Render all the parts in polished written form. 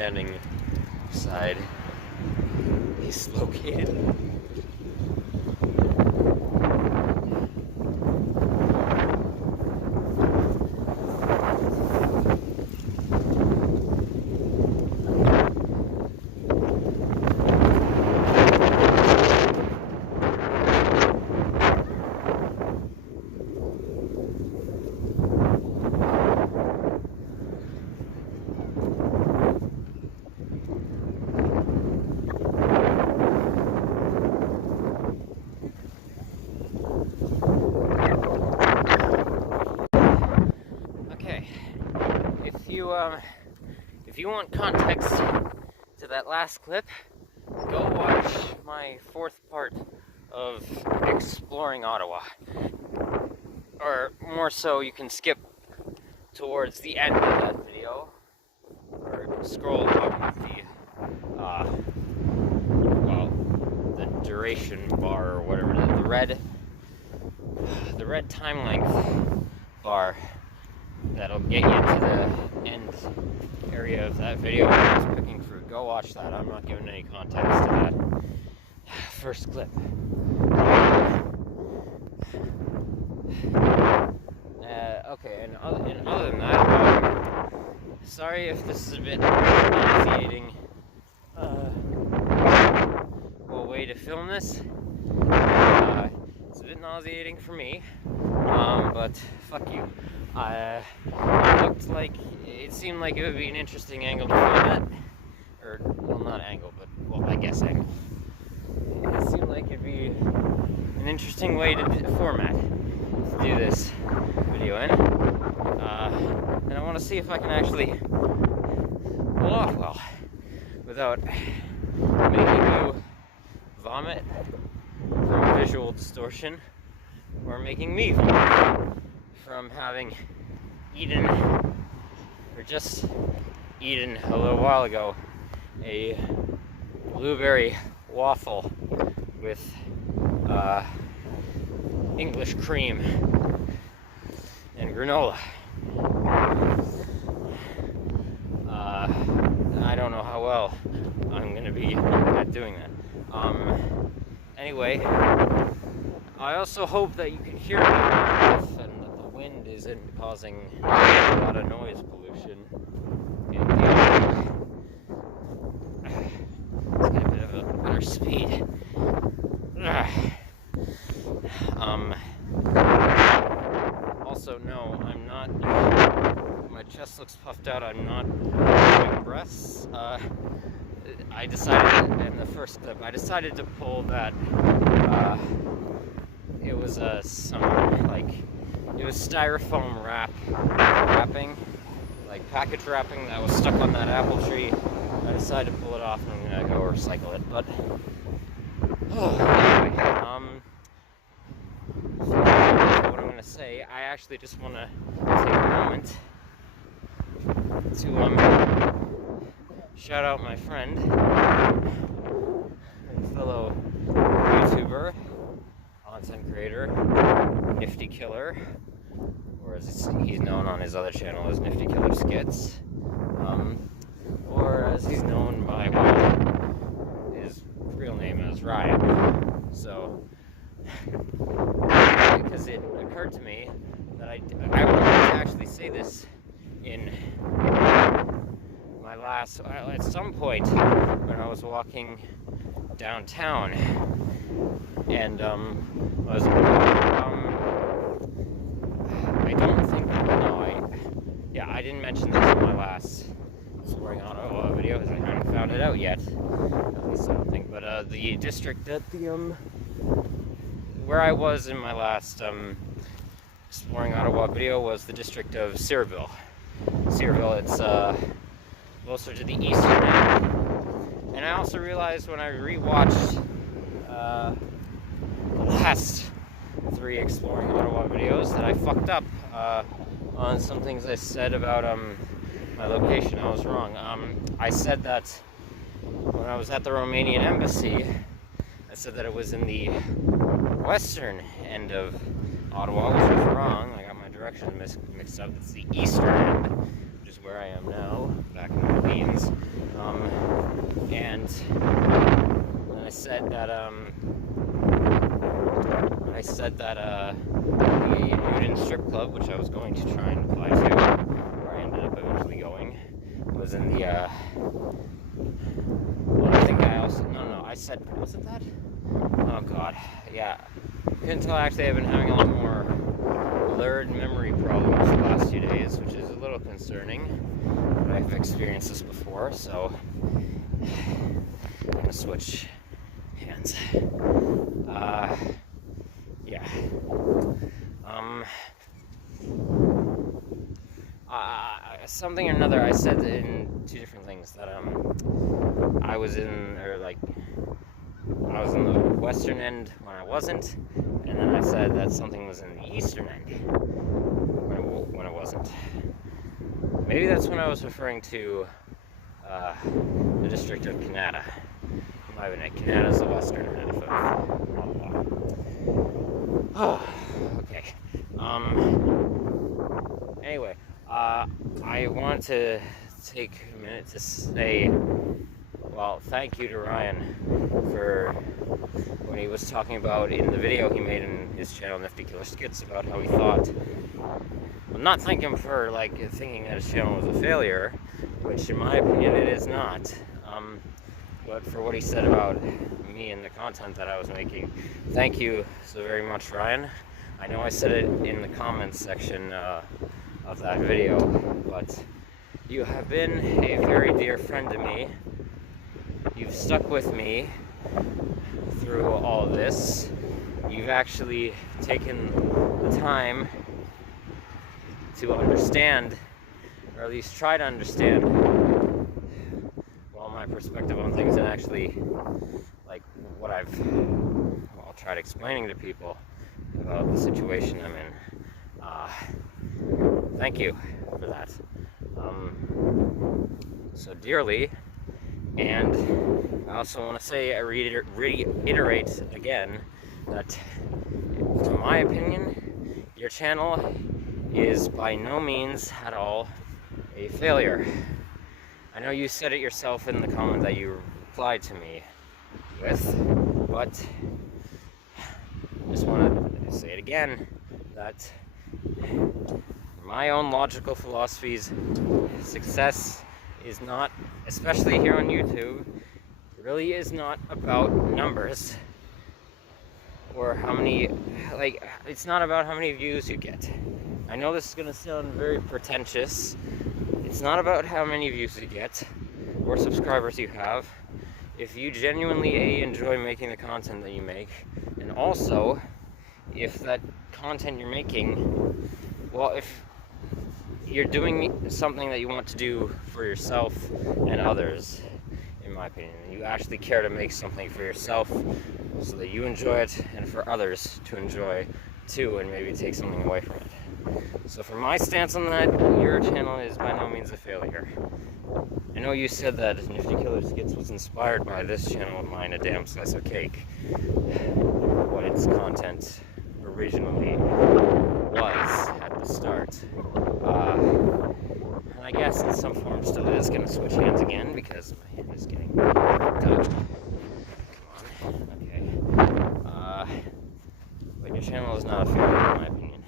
standing beside he's located. If you want context to that last clip, go watch my fourth part of exploring Ottawa. Or more so, you can skip towards the end of that video, or scroll along the duration bar or whatever, the red time length bar. That'll get you to the end area of that video when I was picking fruit. Go watch that. I'm not giving any context to that first clip. Okay, and other than that, sorry if this is a bit nauseating. Way to film this. It's a bit nauseating for me, but fuck you. It seemed like it would be an interesting angle to film it. Or, well, not angle, but, well, I guess angle. It seemed like it'd be an interesting way to format to do this video in. And I want to see if I can actually pull off well without making you vomit from visual distortion or making me vomit from having eaten, or just eaten a little while ago, a blueberry waffle with English cream and granola. I don't know how well I'm going to be at doing that. Anyway, I also hope that you can hear me enough and that the wind isn't causing a lot of noise pollution. Let's get a bit of a better speed. Also, no, I'm not. My chest looks puffed out. I'm not doing breaths. I decided in the first clip, to pull that. It was it was styrofoam wrapping, like package wrapping that was stuck on that apple tree. I decided to pull it off, and I'm gonna go recycle it. But anyway, what I'm gonna say, I actually just want to take a moment to shout out my friend and fellow YouTuber, content creator, NiftyKiller, or as he's known on his other channel as NiftyKiller Skits, or as he's known by his real name as Ryan. So, because it occurred to me that I wanted to actually say this in my last, at some point when I was walking downtown, and I didn't mention this in my last Exploring Ottawa video because I hadn't found it out yet, at least I don't think, but the district at where I was in my last Exploring Ottawa video was the district of Searville. It's closer to the eastern end. And I also realized when I rewatched the last 3 Exploring Ottawa videos that I fucked up on some things I said about my location. I was wrong. I said that when I was at the Romanian embassy, I said that it was in the western end of Ottawa, which was wrong. I got my directions mixed up. It's the eastern end, which is where I am now, back in the Philippines. comment, and I said that the Newton strip club, which I was going to try and apply to, where I ended up eventually going, was in the well, I think I also I said, was it that? Oh god, yeah. Couldn't tell. Actually, I've been having a lot more blurred memory problems the last few days, which is a little concerning. But I've experienced this before, so I'm gonna switch hands. Yeah. Something or another. I said in two different things that I was in the western end when I wasn't, and then I said that something was in the eastern end when it wasn't. Maybe that's when I was referring to the district of Canada. Canada is the western half of oh, okay. Anyway, I want to take a minute to say, well, thank you to Ryan for when he was talking about in the video he made in his channel NiftyKiller Skits about how he thought. I'm not thanking him for thinking that his channel was a failure, which in my opinion it is not. But for what he said about me and the content that I was making, thank you so very much, Ryan. I know I said it in the comments section of that video, but you have been a very dear friend to me. You've stuck with me through all of this. You've actually taken the time to understand, or at least try to understand, my perspective on things, and actually what I've tried explaining to people about the situation I'm in. Thank you for that so dearly. And I also want to say, I reiterate again that, from my opinion, your channel is by no means at all a failure. I know you said it yourself in the comment that you replied to me with, but I just want to say it again, that my own logical philosophies, success is not, especially here on YouTube, really is not about numbers, or how many, it's not about how many views you get. I know this is going to sound very pretentious. It's not about how many views you get or subscribers you have. If you genuinely enjoy making the content that you make, and also if that content you're making, well, if you're doing something that you want to do for yourself and others, in my opinion, and you actually care to make something for yourself so that you enjoy it and for others to enjoy too, and maybe take something away from it. So from my stance on that, your channel is by no means a failure. I know you said that NiftyKiller Skits was inspired by this channel of mine, A Damn Slice of Cake, what its content originally was at the start. And I guess in some form still is going to switch hands again because my hand is getting cut. Come on, okay. But your channel is not a failure in my opinion.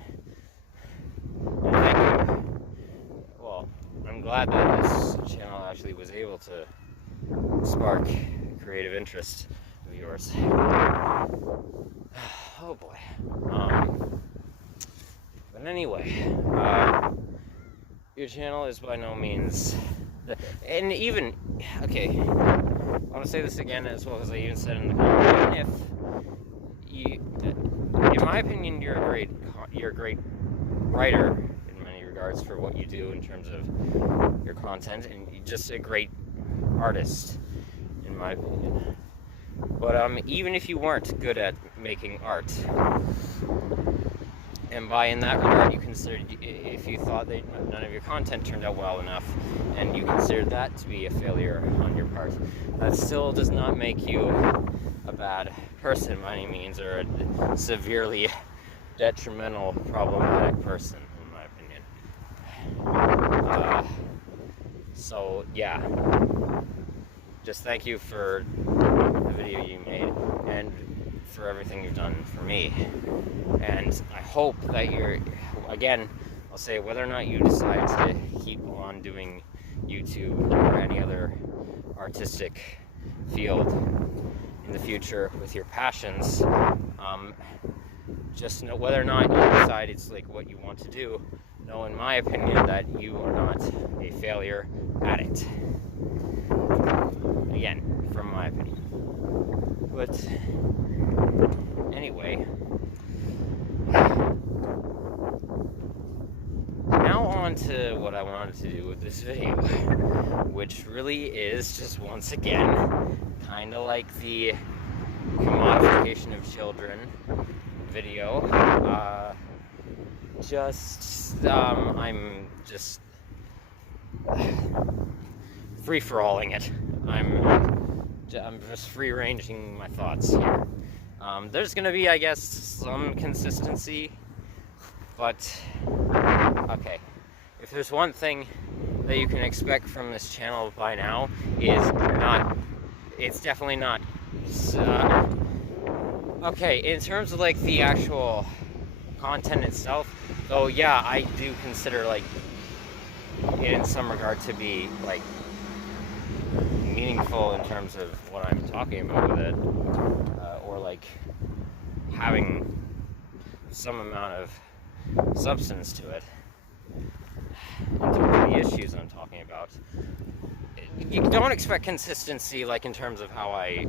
And thank you. Well, I'm glad that this channel actually was able to spark creative interest of yours. Oh boy. But anyway, your channel is by no means, and even, okay, I want to say this again as well, as I even said in the comment, even if you, in my opinion, you're a great writer in many regards for what you do in terms of your content, and you're just a great artist, in my opinion. But even if you weren't good at making art, and by in that regard you considered, if you thought that none of your content turned out well enough, and you considered that to be a failure on your part, that still does not make you a bad person by any means, or a severely detrimental, problematic person, in my opinion. So yeah, just thank you for the video you made and for everything you've done for me. And I hope that again, I'll say, whether or not you decide to keep on doing YouTube or any other artistic field in the future with your passions, just know whether or not you decide it's like what you want to do, know in my opinion that you are not a failure at it. Again, from my opinion. But anyway, now on to what I wanted to do with this video, which really is just once again kind of like the commodification of children video. I'm just free-for-alling it. I'm just free-ranging my thoughts here. There's gonna be, I guess, some consistency, but okay. If there's one thing that you can expect from this channel by now, it's definitely not. Okay, in terms of like the actual content itself, though, yeah, I do consider like it in some regard to be like meaningful in terms of what I'm talking about with it, or like having some amount of substance to it in terms of the issues I'm talking about. You don't expect consistency, like in terms of how I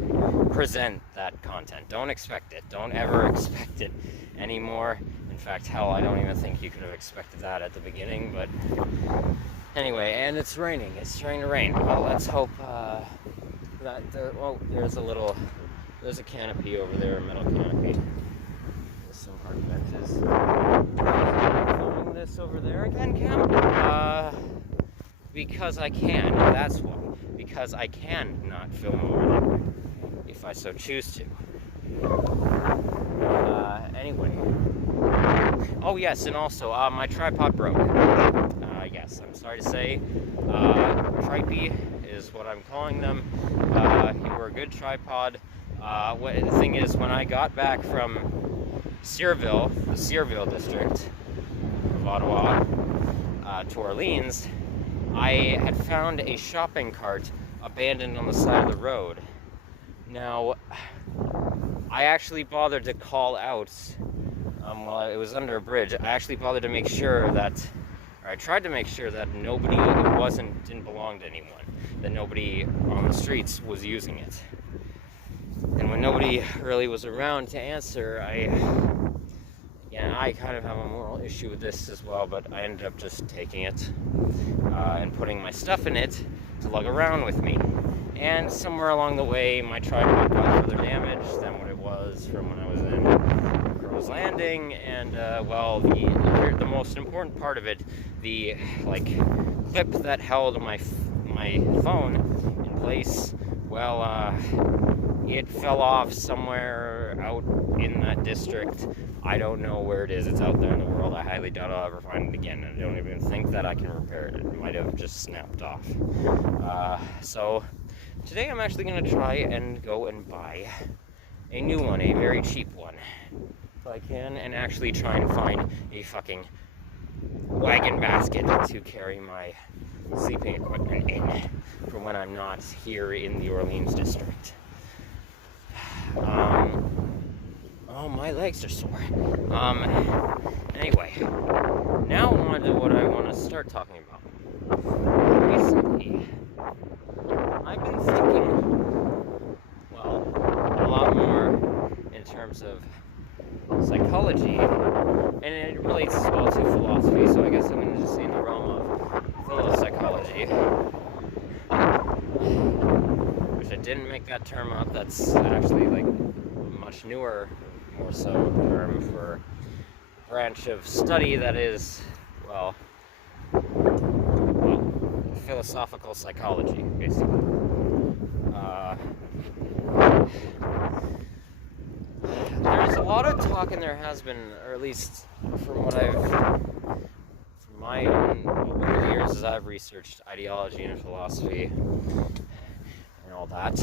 present that content. Don't expect it. Don't ever expect it anymore. In fact, hell, I don't even think you could have expected that at the beginning. But anyway, and it's raining. It's starting to rain. Well, let's hope that there's a canopy over there, a metal canopy. There's some hard benches. Filming this over there again, Cam? Because I can. That's why. Because I can not film over there if I so choose to. Anyway. Oh yes, and also my tripod broke. Yes, I'm sorry to say. Tripey is what I'm calling them. You were a good tripod. The thing is, when I got back from Searville, the Searville district of Ottawa, to Orleans, I had found a shopping cart abandoned on the side of the road. Now, I actually bothered to call out, while it was under a bridge, I actually bothered to make sure that, or I tried to make sure that nobody, didn't belong to anyone, that nobody on the streets was using it. And when nobody really was around to answer, I kind of have a moral issue with this as well, but I ended up just taking it and putting my stuff in it to lug around with me. And somewhere along the way, my tripod got further damaged than what it was from when I was in Crow's Landing. And the most important part of it, the clip that held my phone in place, it fell off somewhere out in that district. I don't know where it is. It's out there in the world. I highly doubt I'll ever find it again. I don't even think that I can repair it. It might have just snapped off. So today I'm actually going to try and go and buy a new one, a very cheap one, if I can, and actually try and find a fucking wagon basket to carry my sleeping equipment in for when I'm not here in the Orleans district. Oh, my legs are sore. Anyway, now on to what I want to start talking about. Recently, I've been thinking, a lot more in terms of psychology, and it relates as well to philosophy, so I guess I'm going to just say in the realm of philopsychology, which I didn't make that term up. That's actually like much newer, more so term for a branch of study that is, philosophical psychology, basically. There's a lot of talk, and there has been, or at least from my own over the years as I've researched ideology and philosophy and all that.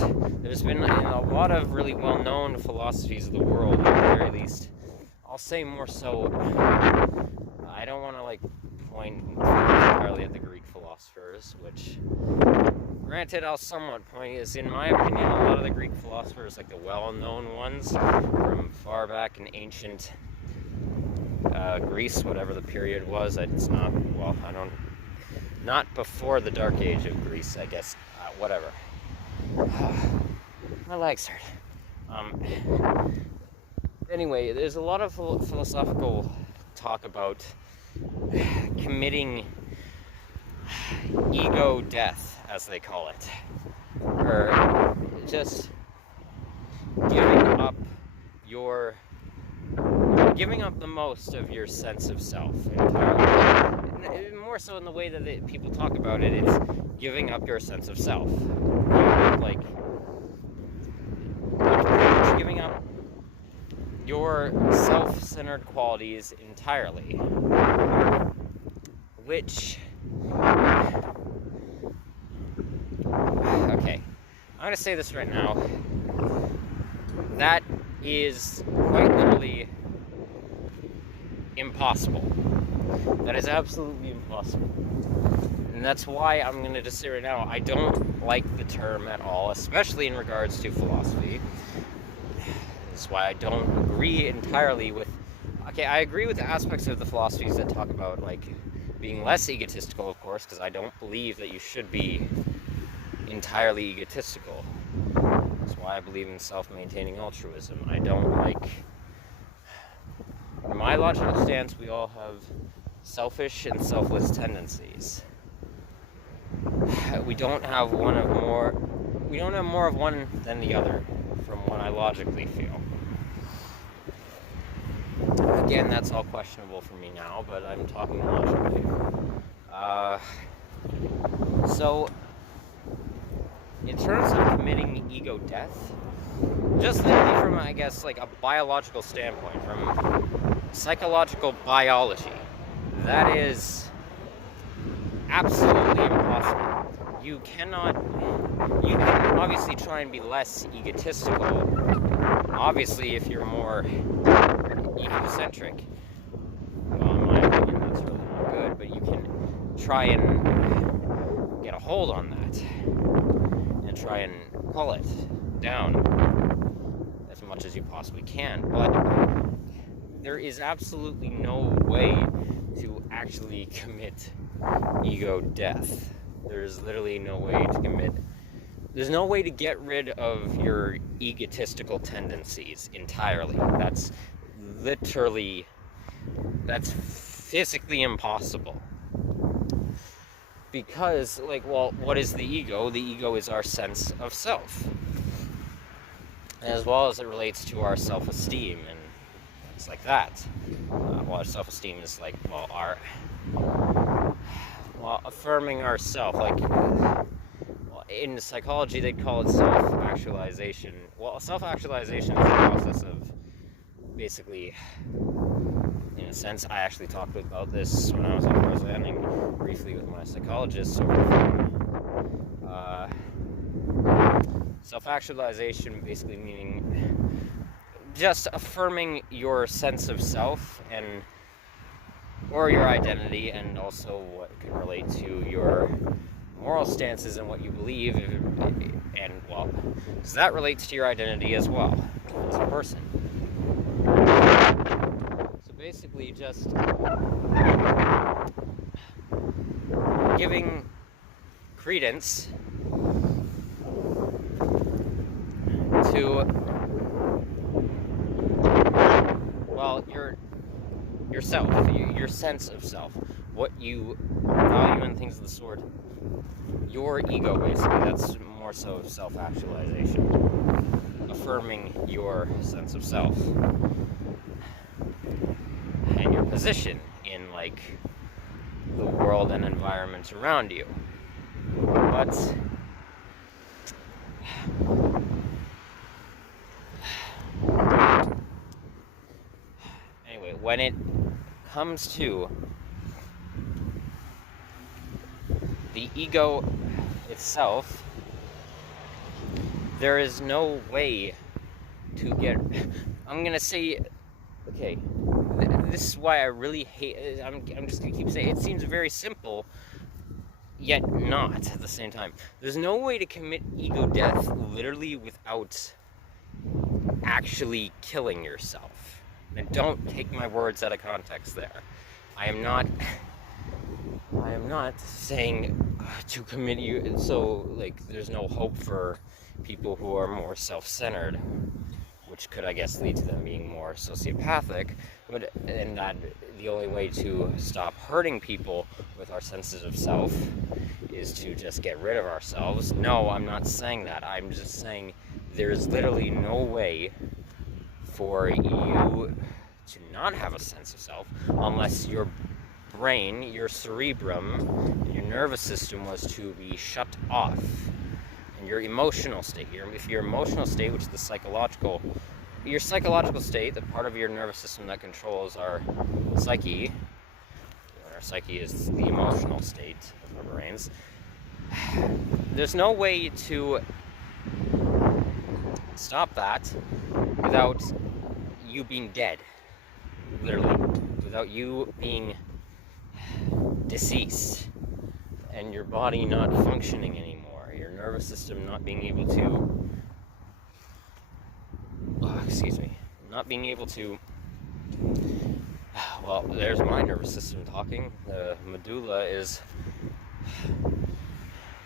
There's been a lot of really well-known philosophies of the world, at the very least. I'll say more so, I don't want to like point entirely at the Greek philosophers, which, granted, I'll somewhat point, is in my opinion, a lot of the Greek philosophers, like the well-known ones from far back in ancient Greece, whatever the period was, it's not, well, not before the Dark Age of Greece, I guess, whatever. My legs hurt. Anyway, there's a lot of philosophical talk about committing ego death, as they call it, or just giving up the most of your sense of self entirely. More so in the way that people talk about it, it's giving up your sense of self, like giving up your self-centered qualities entirely, which, okay, I'm going to say this right now, that is quite literally impossible. That is absolutely impossible. And that's why I'm going to just say right now, I don't like the term at all, especially in regards to philosophy. That's why I don't agree entirely with, okay, I agree with the aspects of the philosophies that talk about, like, being less egotistical, of course, because I don't believe that you should be entirely egotistical. That's why I believe in self-maintaining altruism. I don't like, in my logical stance, we all have selfish and selfless tendencies. We don't have more of one than the other, from what I logically feel. Again, that's all questionable for me now, but I'm talking logically. So, in terms of committing ego death, just literally from, I guess, like a biological standpoint, from psychological biology, that is absolutely impossible. You can obviously try and be less egotistical, obviously, if you're more egocentric. Well, in my opinion, that's really not good, but you can try and get a hold on that and try and pull it down as much as you possibly can, but there is absolutely no way to actually commit ego death. There's literally no way to commit. There's no way to get rid of your egotistical tendencies entirely. That's physically impossible. Because, like, well, what is the ego? The ego is our sense of self, as well as it relates to our self-esteem and things like that. Our self-esteem is like, affirming ourself. Like, in psychology, they'd call it self-actualization. Well, self-actualization is the process of basically, in a sense, I actually talked about this when I was on Rose Landing briefly with my psychologist over the phone. Self-actualization basically meaning just affirming your sense of self or your identity, and also what can relate to your moral stances and what you believe, and well, because that relates to your identity as well as a person. So basically, just giving credence to, well, yourself, your sense of self, what you value and things of the sort. Your ego, basically, that's more so self-actualization. Affirming your sense of self and your position in, like, the world and environment around you. But anyway, when it comes to the ego itself, there is no way to get, I'm gonna say, okay, this is why I really hate, I'm just gonna keep saying, it seems very simple, yet not at the same time. There's no way to commit ego death literally without actually killing yourself. And don't take my words out of context there. I am not saying to commit you, so like there's no hope for people who are more self-centered, which could, I guess, lead to them being more sociopathic, and that the only way to stop hurting people with our senses of self is to just get rid of ourselves. No, I'm not saying that. I'm just saying there's literally no way for you to not have a sense of self unless your brain, your cerebrum, your nervous system was to be shut off. And your emotional state, if your emotional state, which is your psychological state, the part of your nervous system that controls our psyche, our psyche is the emotional state of our brains, there's no way to stop that without you being dead, literally, without you being deceased and your body not functioning anymore, your nervous system not being able to, not being able to, well, there's my nervous system talking. The medulla is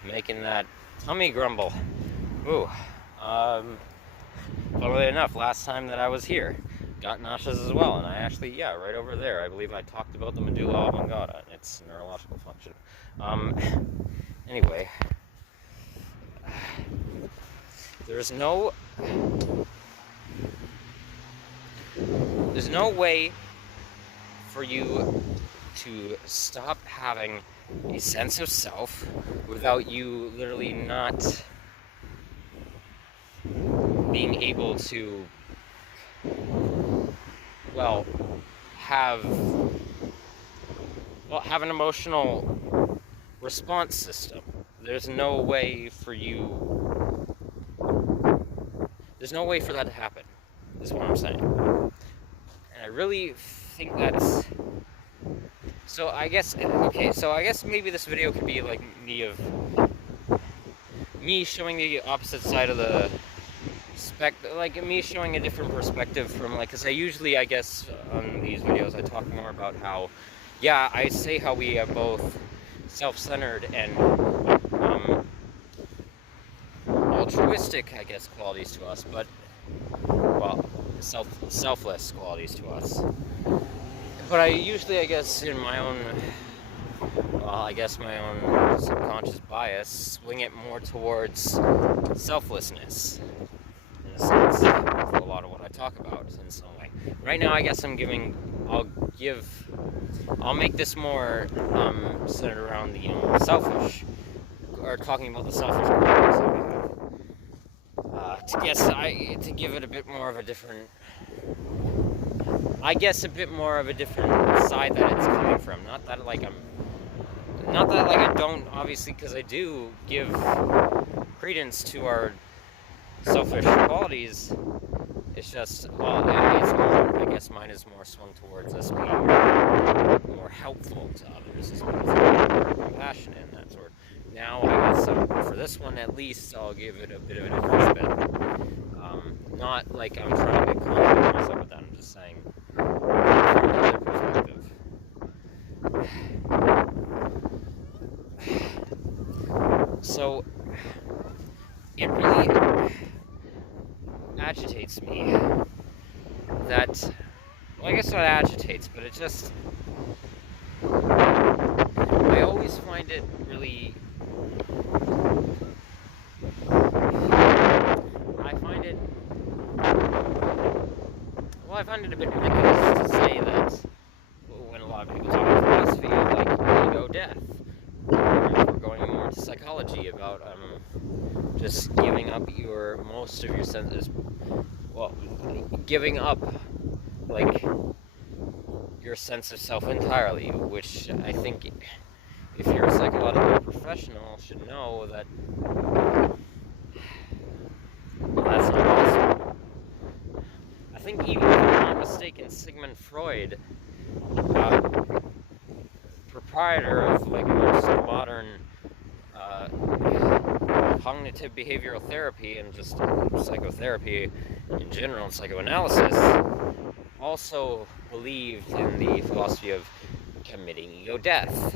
making that tummy grumble. Ooh, funnily enough, last time that I was here, got nauseous as well, and I actually, right over there, I believe I talked about the medulla oblongata and its neurological function. Anyway, there's no way for you to stop having a sense of self without you literally not being able to, have an emotional response system. There's no way for that to happen, is what I'm saying. And I really think that's, so I guess maybe this video could be like me showing the opposite side of the like me showing a different perspective from, like, because I usually, I guess, on these videos I talk more about how, I say how we are both self-centered and altruistic, I guess, qualities to us, but, selfless qualities to us. But I usually, I guess, in my own, my own subconscious bias, swing it more towards selflessness, in a sense, for a lot of what I talk about in some way. Right now, I guess I'll make this more centered around the selfish, or talking about the selfish qualities that we have. To give it a bit more of a different, I guess, a bit more of a different side that it's coming from. Not that I don't, obviously, because I do give credence to our selfish qualities. It's just, it's more, I guess mine is more swung towards us being more helpful to others, as well as more compassionate and that sort. Now, I guess, for this one at least, I'll give it a bit of a different spin. Not like I'm trying to compliment myself with that, I'm just saying, from another perspective. So, it really agitates me that, I guess not agitates, but it just, I always find it really, I find it a bit ridiculous to say that when a lot of people talk about philosophy of, like, ego death, or if we're going more into psychology about just giving up most of your senses, giving up, like, your sense of self entirely, which I think, if you're a psychological professional, should know that Sigmund Freud, proprietor of like most modern cognitive behavioral therapy and just psychotherapy in general, and psychoanalysis, also believed in the philosophy of committing ego death,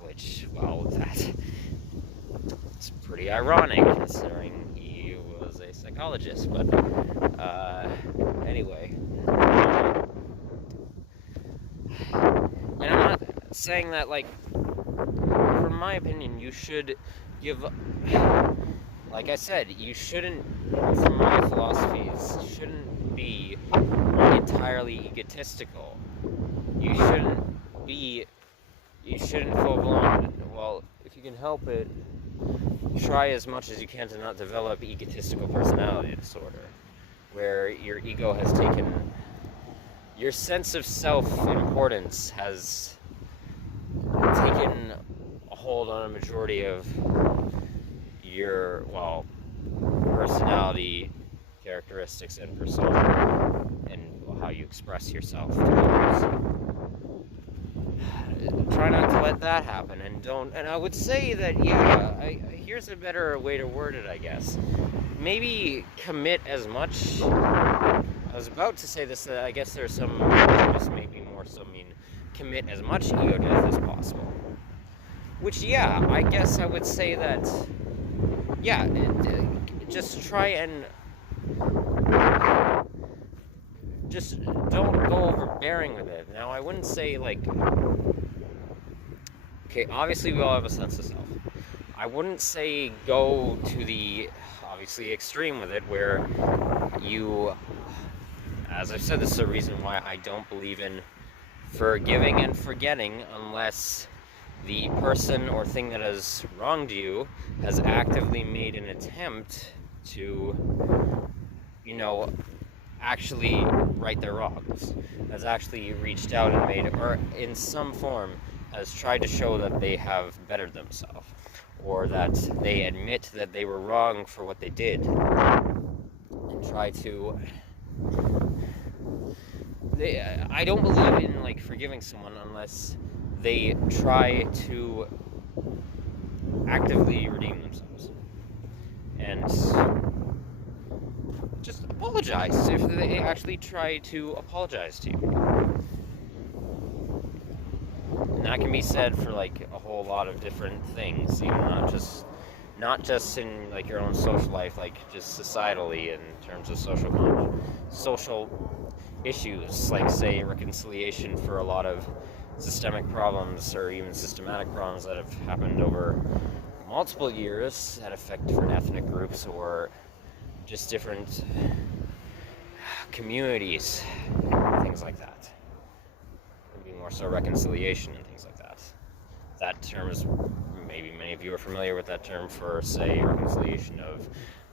which, well, that's pretty ironic considering he was a psychologist. But anyway, and I'm not saying that, like, from my opinion, you should give, like I said, you shouldn't, from my philosophies, shouldn't be entirely egotistical. You shouldn't full blown, well, if you can help it, try as much as you can to not develop egotistical personality disorder, where your ego has taken, your sense of self-importance has taken a hold on a majority of your, well, personality characteristics and persona, and how you express yourself to others. Try not to let that happen, and I would say that, yeah, here's a better way to word it, I guess. Maybe commit as much, I was about to say this, that I guess there's some, just maybe more so mean, commit as much ego death as possible. Which, yeah, I guess I would say that, yeah, just try and, just don't go overbearing with it. Now, I wouldn't say, like, okay, obviously we all have a sense of self. I wouldn't say go to the, obviously, extreme with it, where you, as I've said, this is a reason why I don't believe in forgiving and forgetting unless the person or thing that has wronged you has actively made an attempt to, actually right their wrongs, has actually reached out and made, or in some form has tried to show that they have bettered themselves, or that they admit that they were wrong for what they did, and try to, I don't believe in, like, forgiving someone unless they try to actively redeem themselves, and just apologize if they actually try to apologize to you. And that can be said for, like, a whole lot of different things, not just in, like, your own social life, like, just societally in terms of social issues, like, say, reconciliation for a lot of systemic problems, or even systematic problems that have happened over multiple years that affect different ethnic groups, or just different communities, things like that. Maybe more so reconciliation and things like that. That term is, maybe many of you are familiar with that term for, say, reconciliation of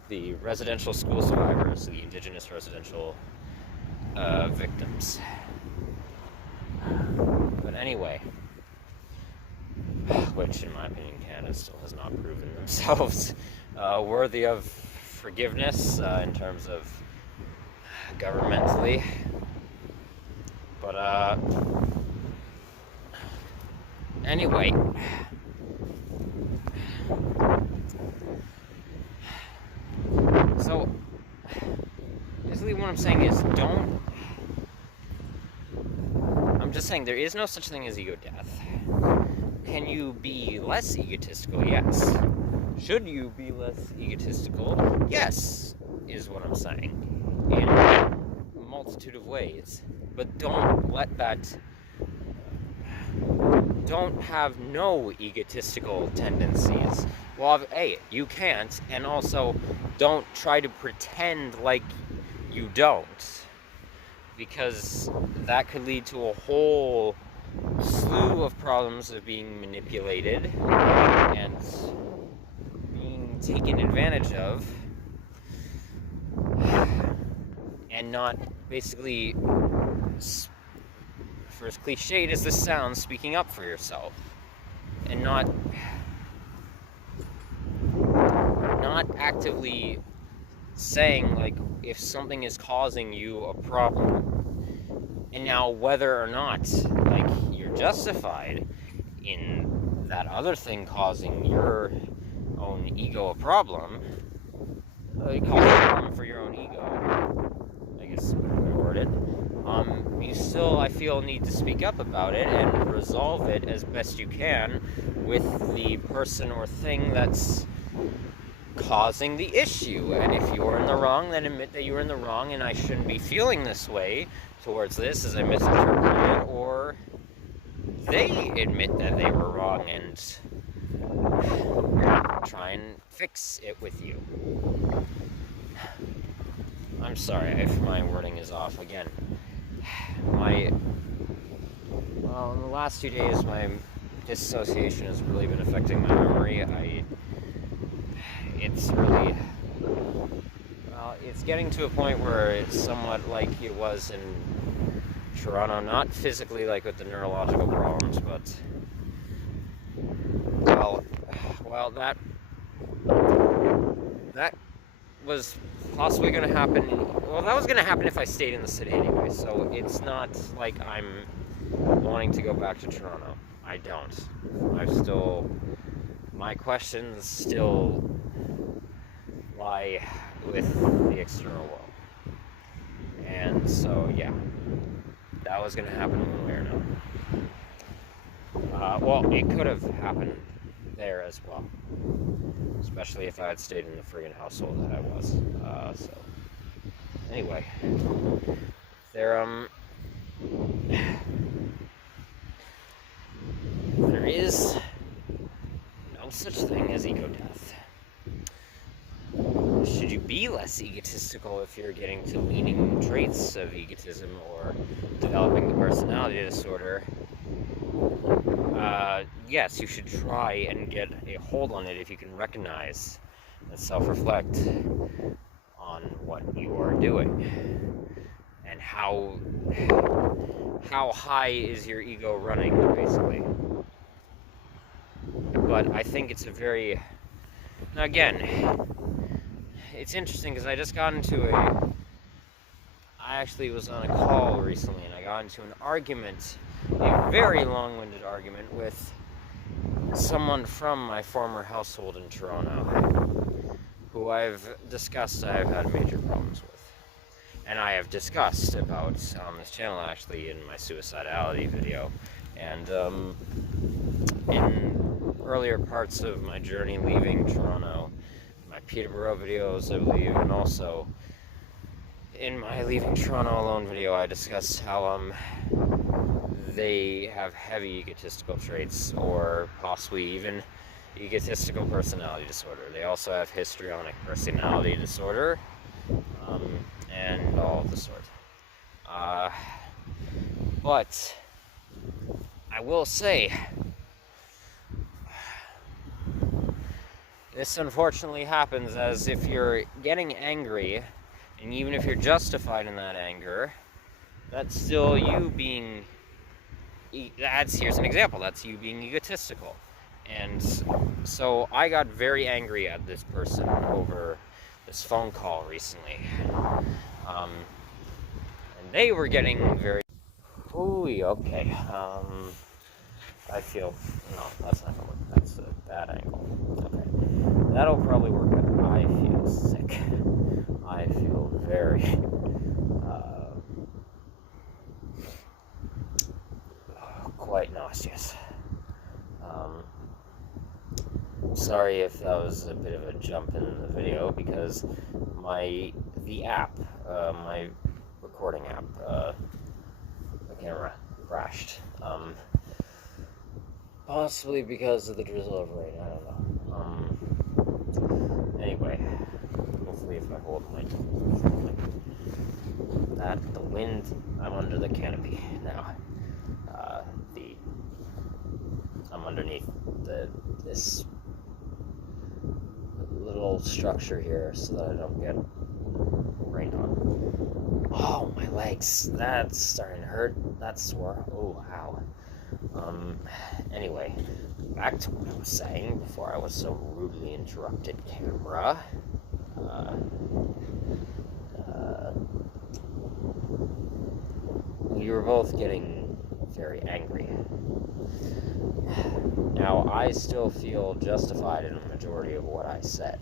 the residential school survivors, the indigenous residential victims. But anyway, which in my opinion Canada still has not proven themselves worthy of forgiveness in terms of governmentally. But anyway, so basically what I'm saying is I'm just saying there is no such thing as ego death. Can you be less egotistical? Yes. Should you be less egotistical? Yes, is what I'm saying. In a multitude of ways. But don't have no egotistical tendencies. Well, hey, you can't, and also don't try to pretend like you don't, because that could lead to a whole slew of problems of being manipulated and being taken advantage of, and not basically, for as cliched as this sounds, speaking up for yourself, and not actively saying, like, if something is causing you a problem, And now, whether or not, like, you're justified in that other thing causing your own ego a problem, causing a problem for your own ego, I guess is a better way to word it, you still, I feel, need to speak up about it and resolve it as best you can with the person or thing that's causing the issue. And if you're in the wrong, then admit that you were in the wrong and I shouldn't be feeling this way towards this as I misinterpreted it, or they admit that they were wrong and try and fix it with you. I'm sorry if my wording is off again. In the last 2 days, my dissociation has really been affecting my memory. It's getting to a point where it's somewhat like it was in Toronto, not physically like with the neurological problems, but that was possibly going to happen. Well, that was going to happen if I stayed in the city anyway, so it's not like I'm wanting to go back to Toronto. I don't. My questions still lie with the external world. And so, yeah, that was going to happen one way or another. It could have happened there as well, especially if I had stayed in the friggin' household that I was. Anyway, there is no such thing as ego death. Should you be less egotistical if you're getting to leaning traits of egotism or developing the personality disorder? Yes, you should try and get a hold on it if you can recognize and self-reflect on what you are doing and how high is your ego running, basically. But I think it's now again, it's interesting because I actually was on a call recently and I got into an argument, a very long-winded argument with someone from my former household in Toronto, who I've had major problems with. And I have discussed about on this channel actually in my suicidality video, and in earlier parts of my journey leaving Toronto, my Peterborough videos I believe, and also in my Leaving Toronto Alone video I discussed how they have heavy egotistical traits, or possibly even egotistical personality disorder. They also have histrionic personality disorder, and all of the sort. But I will say, this unfortunately happens as if you're getting angry, and even if you're justified in that anger, that's still you being, here's an example, that's you being egotistical. And so I got very angry at this person over this phone call recently. And they were getting very, okay. I feel, no, that's not gonna work. That's a bad angle. Okay. That'll probably work, but I feel sick. I feel very, quite nauseous. Sorry if that was a bit of a jump in the video, because the app, my recording app, the camera crashed. Possibly because of the drizzle of rain, I don't know. Anyway, hopefully if I hold the wind, I'm under the canopy now. I'm underneath this little structure here so that I don't get rained on. Oh, my legs, that's starting to hurt. That's sore. Oh, ow. Anyway, back to what I was saying before I was so rudely interrupted, camera. We were both getting very angry. Now, I still feel justified in a majority of what I said.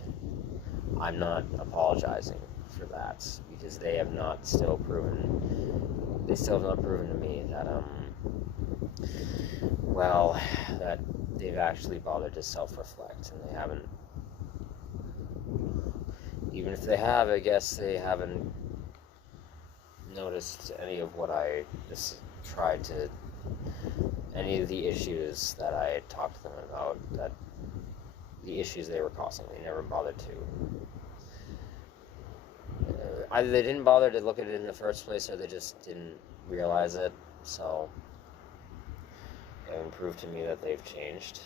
I'm not apologizing for that, because they have not still proven to me that, that they've actually bothered to self-reflect, and they haven't, even if they have, I guess they haven't noticed any of what I just tried to, any of the issues that I had talked to them about, that the issues they were causing, they never bothered to. Either they didn't bother to look at it in the first place, or they just didn't realize it, so it would prove to me that they've changed.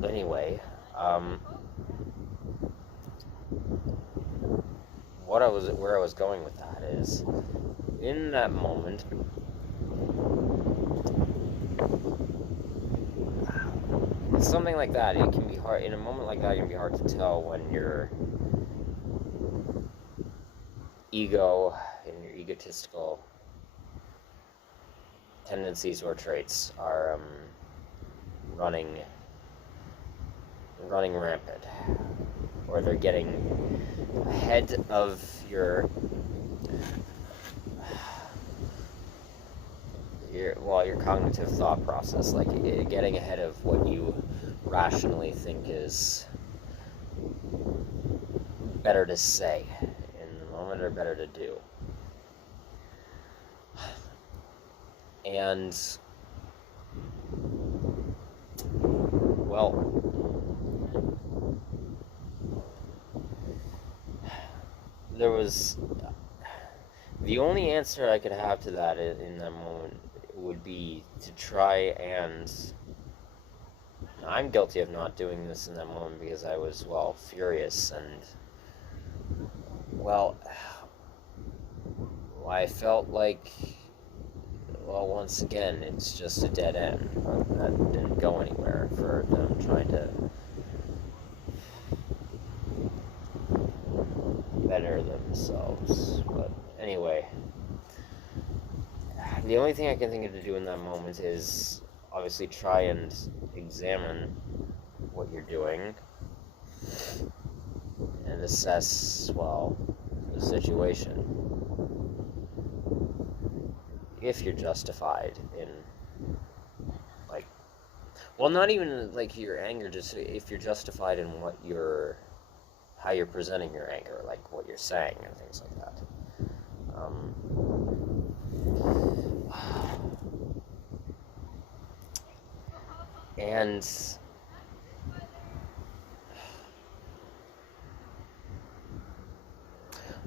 But anyway, where I was going with that is, in that moment, something like that, it can be hard, in a moment like that, it can be hard to tell when your ego and your egotistical tendencies or traits are running rampant, or they're getting ahead of your cognitive thought process, like getting ahead of what you rationally think is better to say in the moment, or better to do. And, well, there was, the only answer I could have to that in that moment would be to try, and I'm guilty of not doing this in that moment because I was, furious, and, I felt like, once again, it's just a dead end. That didn't go anywhere for them trying to better themselves. But anyway, the only thing I can think of to do in that moment is obviously try and examine what you're doing and assess, the situation. If you're justified in, not even your anger, just if you're justified in how you're presenting your anger, like what you're saying and things like that. And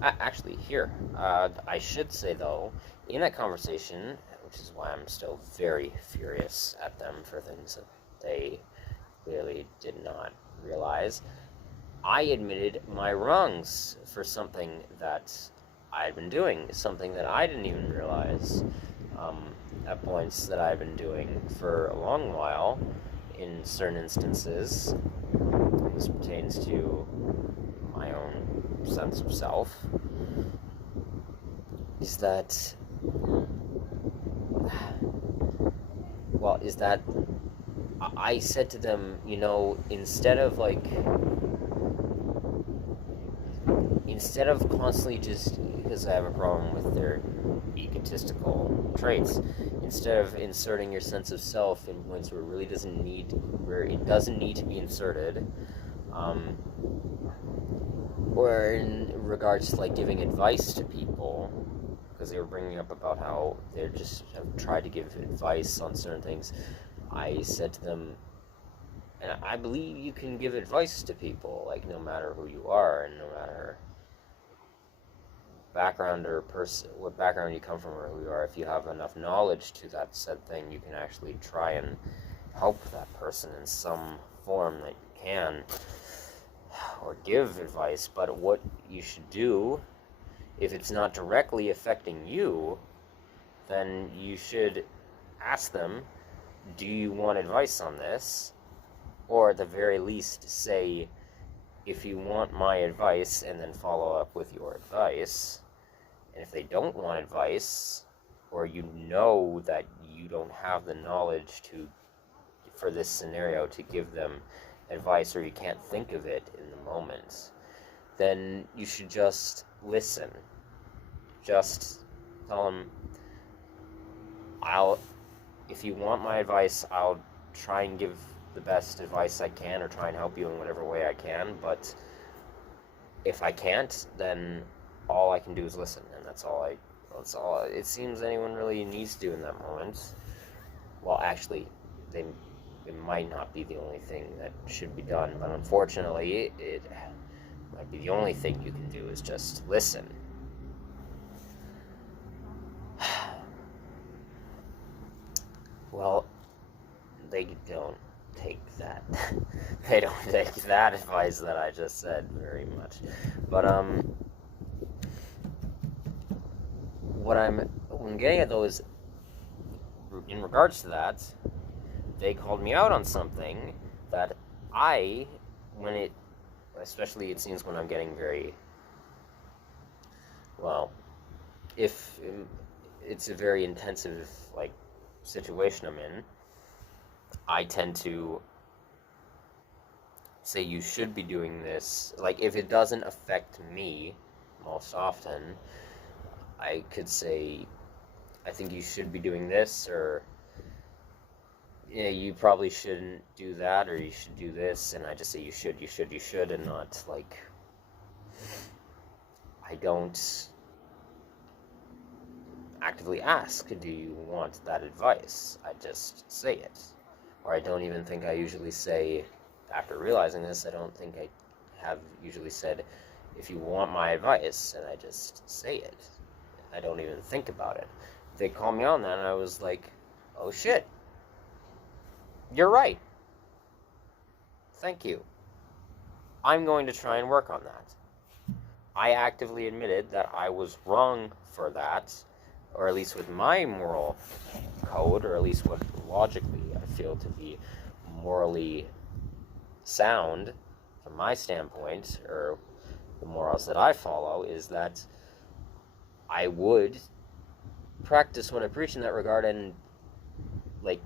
actually, here, I should say, though, in that conversation, which is why I'm still very furious at them for things that they clearly did not realize, I admitted my wrongs for something that I'd been doing, something that I didn't even realize at points that I've been doing for a long while in certain instances. This pertains to my own sense of self, is that I said to them, instead of constantly, just because I have a problem with their egotistical traits, instead of inserting your sense of self in points where it doesn't need to be inserted, or in regards to giving advice to people, because they were bringing up about how they just have tried to give advice on certain things, I said to them, and I believe you can give advice to people, no matter who you are, and no matter background or what background you come from or who you are. If you have enough knowledge to that said thing, you can actually try and help that person in some form that you can, or give advice. But what you should do, if it's not directly affecting you, then you should ask them, do you want advice on this? Or at the very least say, if you want my advice, and then follow up with your advice. And if they don't want advice, or you know that you don't have the knowledge for this scenario to give them advice, or you can't think of it in the moment, then you should just listen. Just tell them, if you want my advice, I'll try and give the best advice I can, or try and help you in whatever way I can, but if I can't, then all I can do is listen, and that's all it seems anyone really needs to do in that moment. Well, actually, it might not be the only thing that should be done, but unfortunately, it might be the only thing you can do is just listen. Well, they don't take that. They don't take that advice that I just said very much. But what I'm getting at though is, in regards to that, they called me out on something that especially it seems when I'm getting very, well, if it's a very intensive, like, situation I'm in, I tend to say you should be doing this. Like, if it doesn't affect me most often, I could say, I think you should be doing this, or yeah, you probably shouldn't do that, or you should do this, and I just say you should, and not, like, I don't actively ask, do you want that advice? I just say it. Or I don't even think I usually say, after realizing this, I don't think I have usually said, if you want my advice, and I just say it. I don't even think about it. They called me on that, and I was like, oh shit. You're right. Thank you. I'm going to try and work on that. I actively admitted that I was wrong for that, or at least with my moral code, or at least what logically I feel to be morally sound from my standpoint, or the morals that I follow, is that I would practice what I preach in that regard, and, like,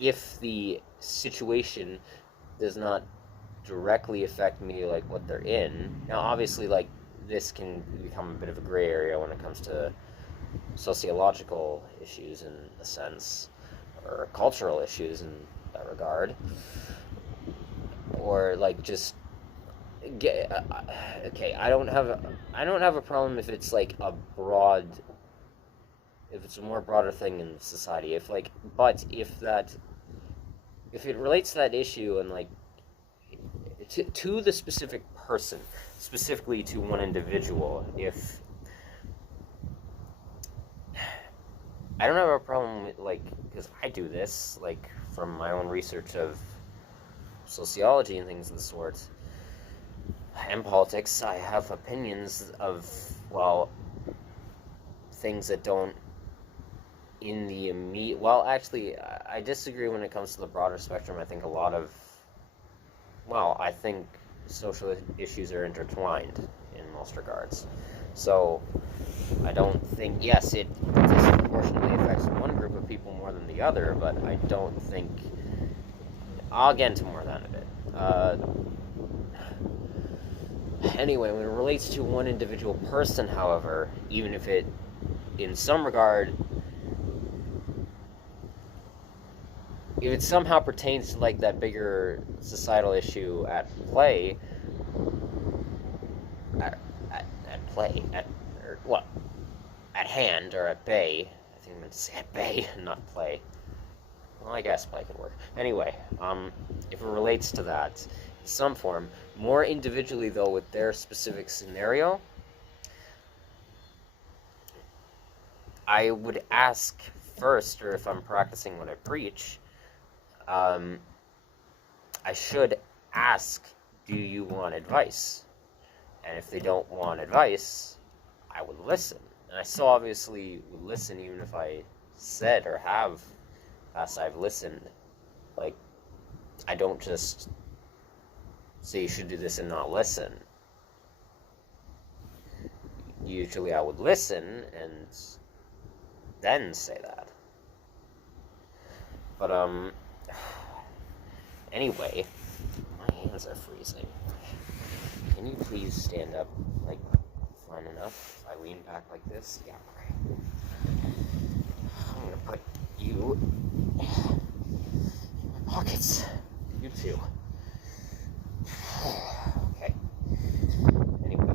if the situation does not directly affect me, like, what they're in. Now, obviously, like, this can become a bit of a gray area when it comes to sociological issues, in a sense, or cultural issues in that regard, or, like, just okay, I don't have a problem if it's, like, if it's a more broader thing in society, but if it relates to that issue, and, like, to the specific person, specifically to one individual, if I don't have a problem with, like, because I do this, like, from my own research of sociology and things of the sort, and politics, I have opinions of, well, things that don't in the immediate, well, actually, I disagree when it comes to the broader spectrum. I think I think social issues are intertwined in most regards. So, I don't think, yes, it disproportionately affects one group of people more than the other, but I don't think, I'll get into more of that in a bit. Anyway, when it relates to one individual person, however, even if it, in some regard, if it somehow pertains to, like, that bigger societal issue at hand, or at bay, I think I meant to say at bay, not play. Well, I guess play could work. Anyway, if it relates to that in some form, more individually, though, with their specific scenario, I would ask first, or if I'm practicing what I preach, I should ask, do you want advice? And if they don't want advice, I would listen. And I still obviously would listen, even if I said, or have, as I've listened. Like, I don't just say you should do this and not listen. Usually I would listen and then say that. But, anyway, my hands are freezing. Can you please stand up, like, fine enough? If I lean back like this? Yeah, okay. I'm gonna put you in my pockets. You too. Okay. Anyway,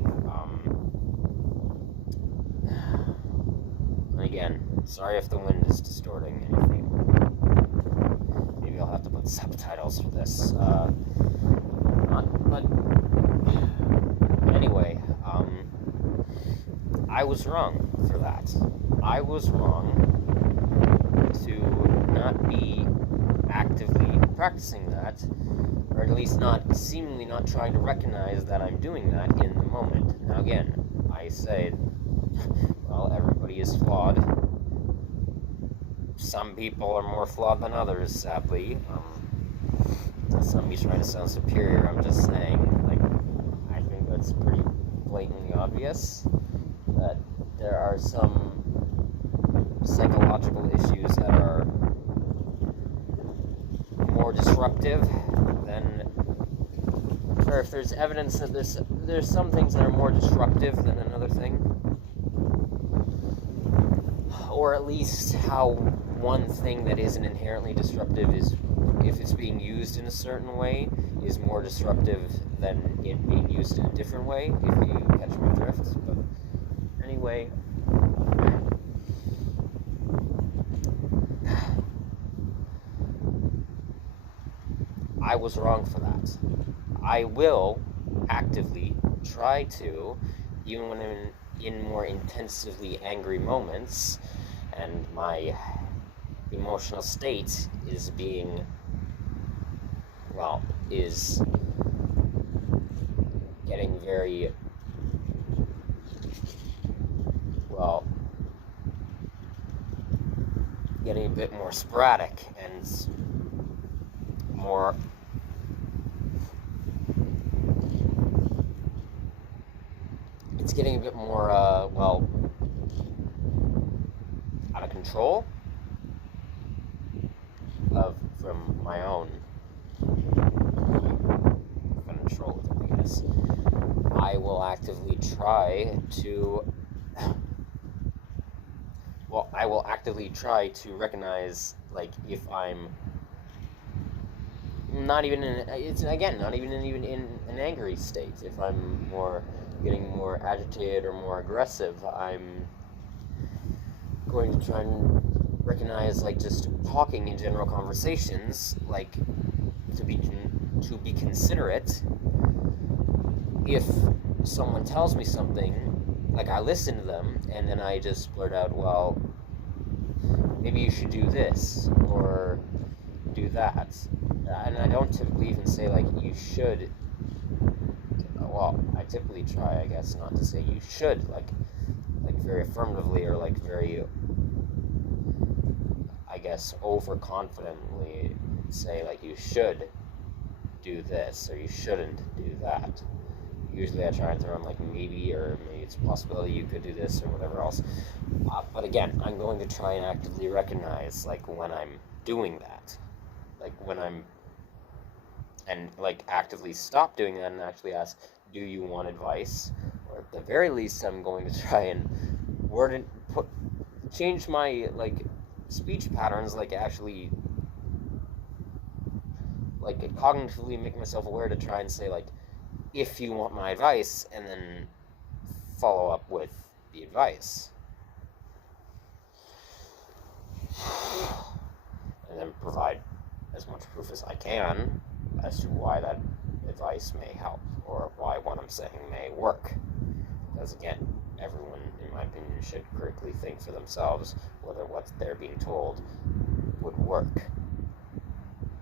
and again, sorry if the wind is distorting anything. Maybe I'll have to put subtitles for this. But anyway, I was wrong for that. I was wrong to not be actively practicing that, or at least seemingly not trying to recognize that I'm doing that in the moment. Now again, I say, well, everybody is flawed. Some people are more flawed than others, sadly. That's not me trying to sound superior, I'm just saying, like, I think that's pretty blatantly obvious, that there are some psychological issues that are more disruptive than, or if there's evidence that there's some things that are more disruptive than another thing, or at least how one thing that isn't inherently disruptive is, if it's being used in a certain way, is more disruptive than it being used in a different way, if you catch my drift. But anyway, I was wrong for that. I will actively try to, even when I'm in more intensively angry moments, and my emotional state is being, well, is getting very, well, getting a bit more sporadic and more it's getting a bit more, well, out of control from my own control with it, I guess. I will actively try to, well, I will actively try to recognize, like, if I'm not even in, it's, again, not even in an angry state. If I'm getting more agitated or more aggressive, I'm going to try and recognize, like, just talking in general conversations, like, to be considerate. If someone tells me something, like, I listen to them, and then I just blurt out, well, maybe you should do this, or do that. And I don't typically even say, like, you should. Well, I typically try, I guess, not to say you should, like very affirmatively, or like very, I guess, overconfidently say, like, you should do this, or you shouldn't do that. Usually I try and throw in, like, maybe it's a possibility you could do this, or whatever else. But again, I'm going to try and actively recognize, like, when I'm doing that. Like, when I'm, and, like, actively stop doing that and actually ask, do you want advice? Or at the very least, I'm going to try and change my, like, speech patterns, like, actually, like, cognitively make myself aware to try and say, like, if you want my advice, and then follow up with the advice. And then provide as much proof as I can as to why that advice may help, or why what I'm saying may work. Because again, everyone, in my opinion, should critically think for themselves whether what they're being told would work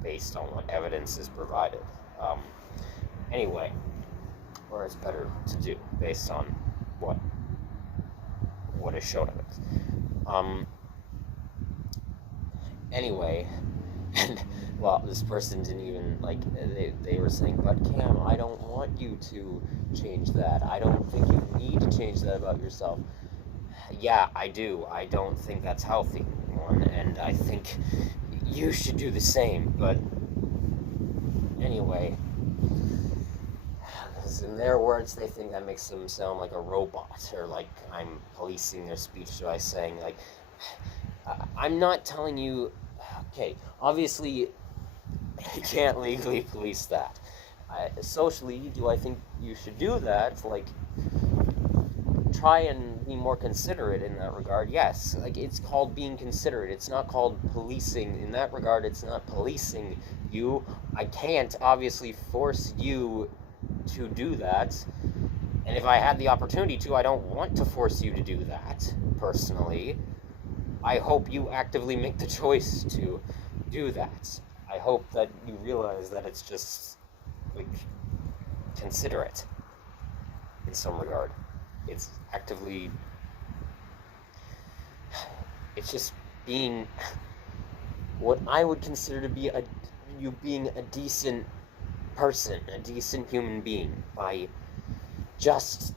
based on what evidence is provided. Anyway, or it's better to do based on what is shown of it. Anyway, And, well, this person didn't even, like, they were saying, but Cam, I don't want you to change that. I don't think you need to change that about yourself. Yeah, I do. I don't think that's healthy, one, and I think you should do the same, but anyway, in their words, they think that makes them sound like a robot, or like I'm policing their speech by saying, like, I'm not telling you, okay, obviously, you can't legally police that. Socially, do I think you should do that? Like, try and be more considerate in that regard. Yes, like, it's called being considerate. It's not called policing. In that regard, it's not policing you. I can't obviously force you to do that, and if I had the opportunity to, I don't want to force you to do that, personally. I hope you actively make the choice to do that. I hope that you realize that it's just, like, considerate in some regard. It's actively, it's just being what I would consider to be you being a decent person, a decent human being, by just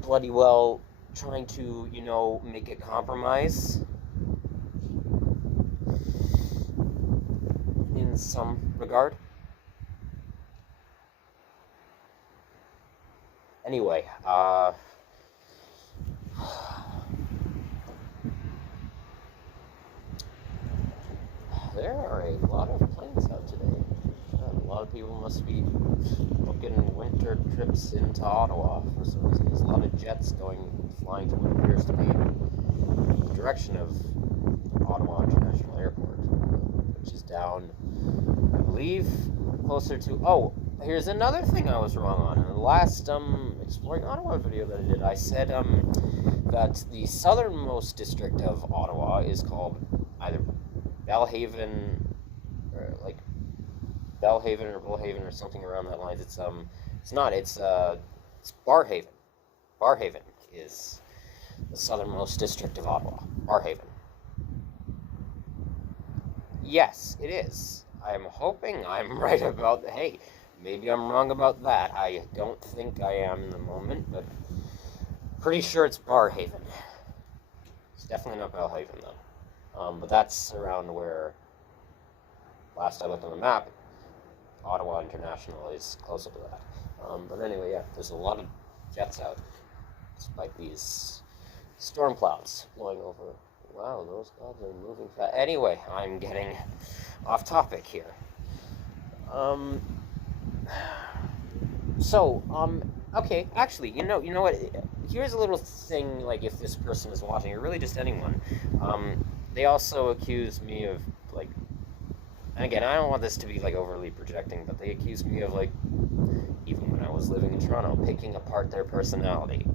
bloody well trying to, make a compromise in some regard. Anyway, there are a lot of planes out today. A lot of people must be booking winter trips into Ottawa for some reason. There's a lot of jets flying to what appears to be the direction of Ottawa International Airport, which is down, I believe, closer to... Oh, here's another thing I was wrong on. In the last Exploring Ottawa video that I did, I said that the southernmost district of Ottawa is called either Belhaven, or like Belhaven or Bullhaven or something around that line. It's not. It's Barhaven. Barhaven is the southernmost district of Ottawa. Barhaven. Yes, it is. I'm hoping I'm right about. Hey, maybe I'm wrong about that. I don't think I am in the moment, but pretty sure it's Barhaven. It's definitely not Belhaven though. But that's around where, last I looked on the map, Ottawa International is closer to that. But anyway, yeah, there's a lot of jets out, despite these storm clouds blowing over. Wow, those clouds are moving fast. Anyway, I'm getting off topic here. Okay, actually, you know what? Here's a little thing, like, if this person is watching, or really just anyone, they also accuse me of, like, and again, I don't want this to be, like, overly projecting, but they accuse me of, like, even when I was living in Toronto, picking apart their personality.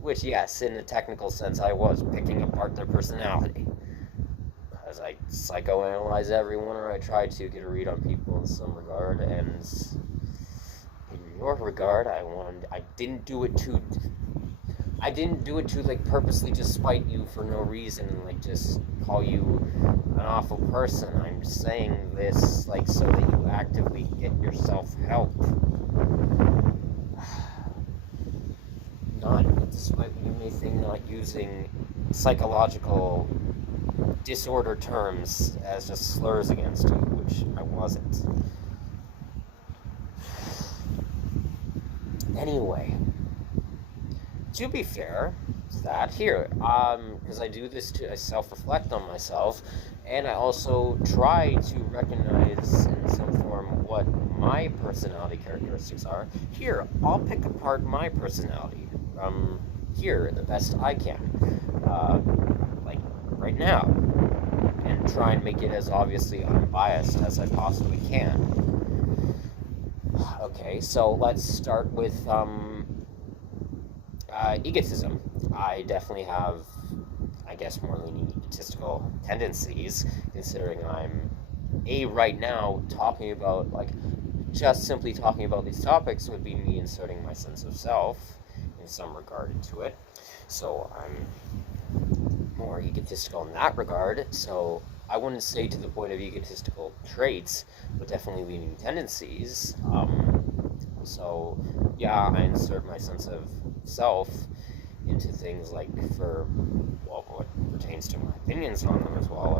Which, yes, in a technical sense, I was picking apart their personality. As I psychoanalyze everyone, or I try to get a read on people in some regard, and in your regard, I didn't do it to, like, purposely just spite you for no reason, and, like, just call you an awful person. I'm saying this, like, so that you actively get yourself help. Not, despite you may think, not using psychological disorder terms as just slurs against you, which I wasn't. Anyway, to be fair, that here, because I do this I self-reflect on myself, and I also try to recognize in some form what my personality characteristics are. Here, I'll pick apart my personality, here, the best I can, like, right now, and try and make it as obviously unbiased as I possibly can. Okay, so let's start with, egotism. I definitely have, I guess, more leaning egotistical tendencies, considering I'm, right now, talking about, like, just simply talking about these topics would be me inserting my sense of self in some regard into it. So I'm more egotistical in that regard, so I wouldn't say to the point of egotistical traits, but definitely leaning tendencies. So, yeah, I insert my sense of self into things like what pertains to my opinions on them as well,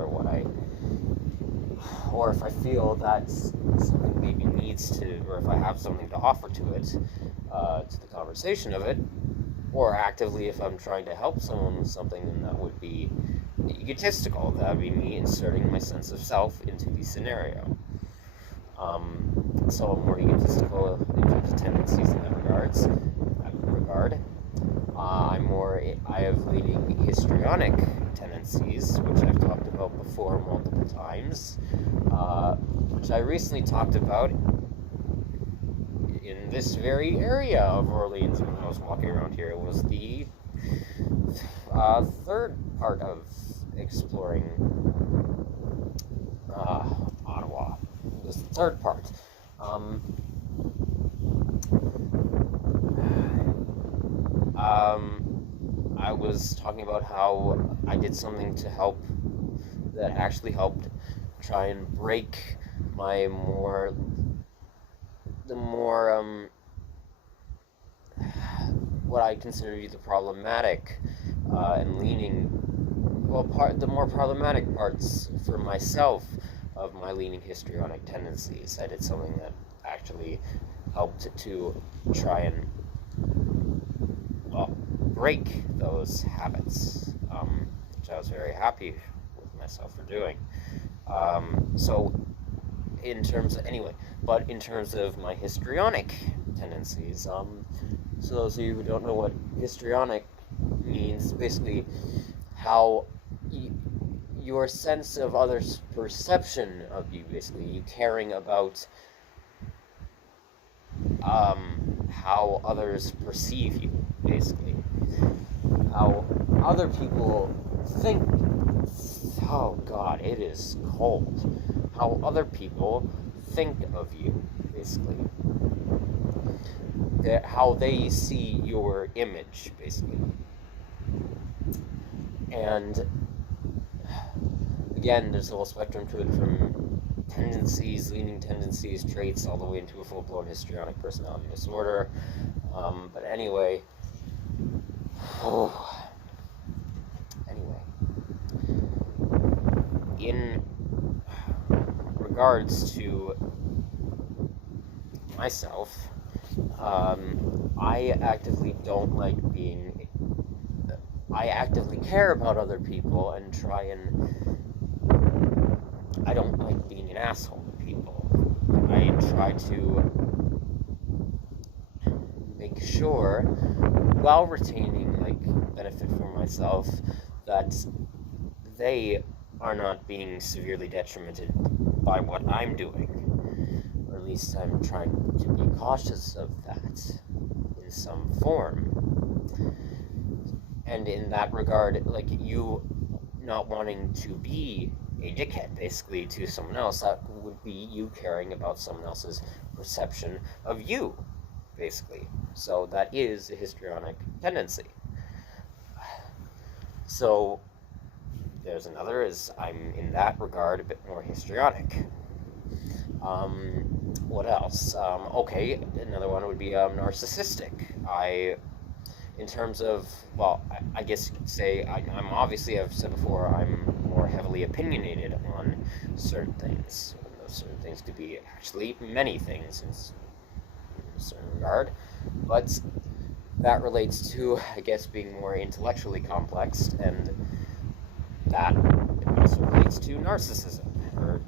or if I feel that something maybe needs to, or if I have something to offer to it, to the conversation of it, or actively if I'm trying to help someone with something, then that would be egotistical. That would be me inserting my sense of self into the scenario. So I'm more egotistical in terms of tendencies in that regard. I have leading histrionic tendencies, which I've talked about before multiple times, which I recently talked about in this very area of Orleans when I was walking around here. It was the third part of exploring Ottawa. It was the third part. I was talking about how I did something to help, that actually helped try and break my what I consider to be the problematic and leaning, the more problematic parts for myself of my leaning histrionic tendencies. I did something that actually helped to try and break those habits, which I was very happy with myself for doing. So in terms of my histrionic tendencies, so those of you who don't know what histrionic means, basically how your sense of others' perception of you, basically you caring about how others perceive you, basically how other people think. Oh God, it is cold. How other people think of you, basically. How they see your image, basically. And again, there's a whole spectrum to it, from tendencies, leaning tendencies, traits, all the way into a full-blown histrionic personality disorder. But anyway, in regards to myself, I actively care about other people and I don't like being an asshole to people. I try to make sure, while retaining benefit for myself, that they are not being severely detrimented by what I'm doing. Or at least I'm trying to be cautious of that in some form. And in that regard, you not wanting to be a dickhead, basically, to someone else, that would be you caring about someone else's perception of you, basically. So that is a histrionic tendency. So there's another, is I'm in that regard a bit more histrionic. What else? Okay, another one would be narcissistic. In terms of, I guess you could say, I'm obviously, I've said before, I'm more heavily opinionated on certain things. And those certain things could be actually many things in a certain regard. But that relates to, I guess, being more intellectually complex, and that also relates to narcissism, or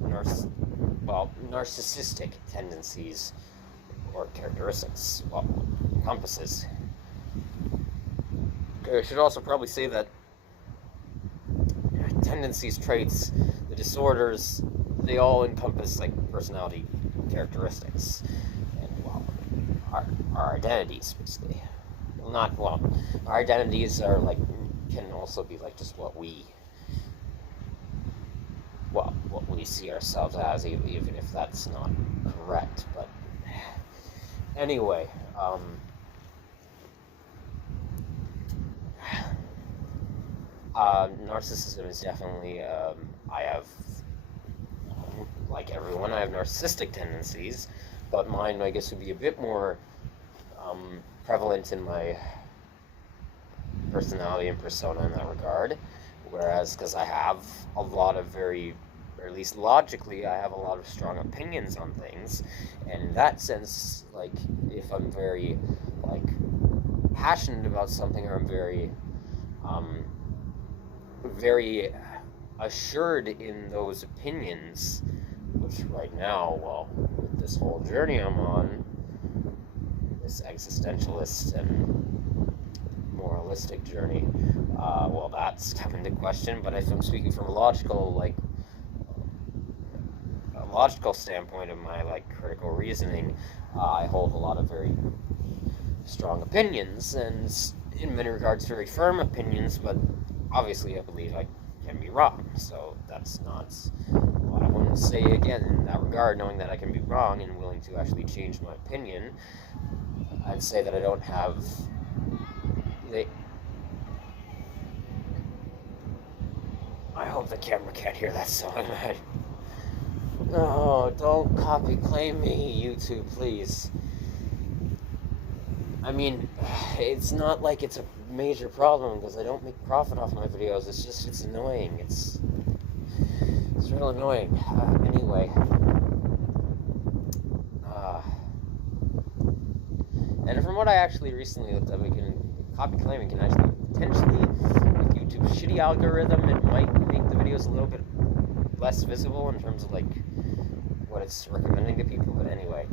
narcissistic tendencies or characteristics, compasses. I should also probably say that tendencies, traits, the disorders, they all encompass personality characteristics, and our identities, basically. Our identities are can also be just what we see ourselves as, even if that's not correct. But anyway, narcissism is definitely, I have like everyone, I have narcissistic tendencies, but mine, I guess, would be a bit more prevalent in my personality and persona in that regard. Whereas, because I have a lot of very, or at least logically, I have a lot of strong opinions on things, and in that sense, like, if I'm very, like, passionate about something, or I'm very, very assured in those opinions, which right now, well, with this whole journey I'm on, this existentialist and moralistic journey, well, that's come into question. But if I'm speaking from a logical standpoint of my, like, critical reasoning, I hold a lot of very strong opinions, and in many regards very firm opinions, but obviously I believe I can be wrong, so that's not, well, I wouldn't say, again, in that regard, knowing that I can be wrong and willing to actually change my opinion, I'd say that I don't have I hope the camera can't hear that song. No, don't copy claim me, YouTube, please. I mean, it's not like it's a major problem, because I don't make profit off my videos. It's just, it's annoying. It's real annoying. Anyway. And from what I actually recently looked up, copy claiming can actually potentially, with YouTube's shitty algorithm, it might make the videos a little bit less visible in terms of, like, what it's recommending to people. But anyway,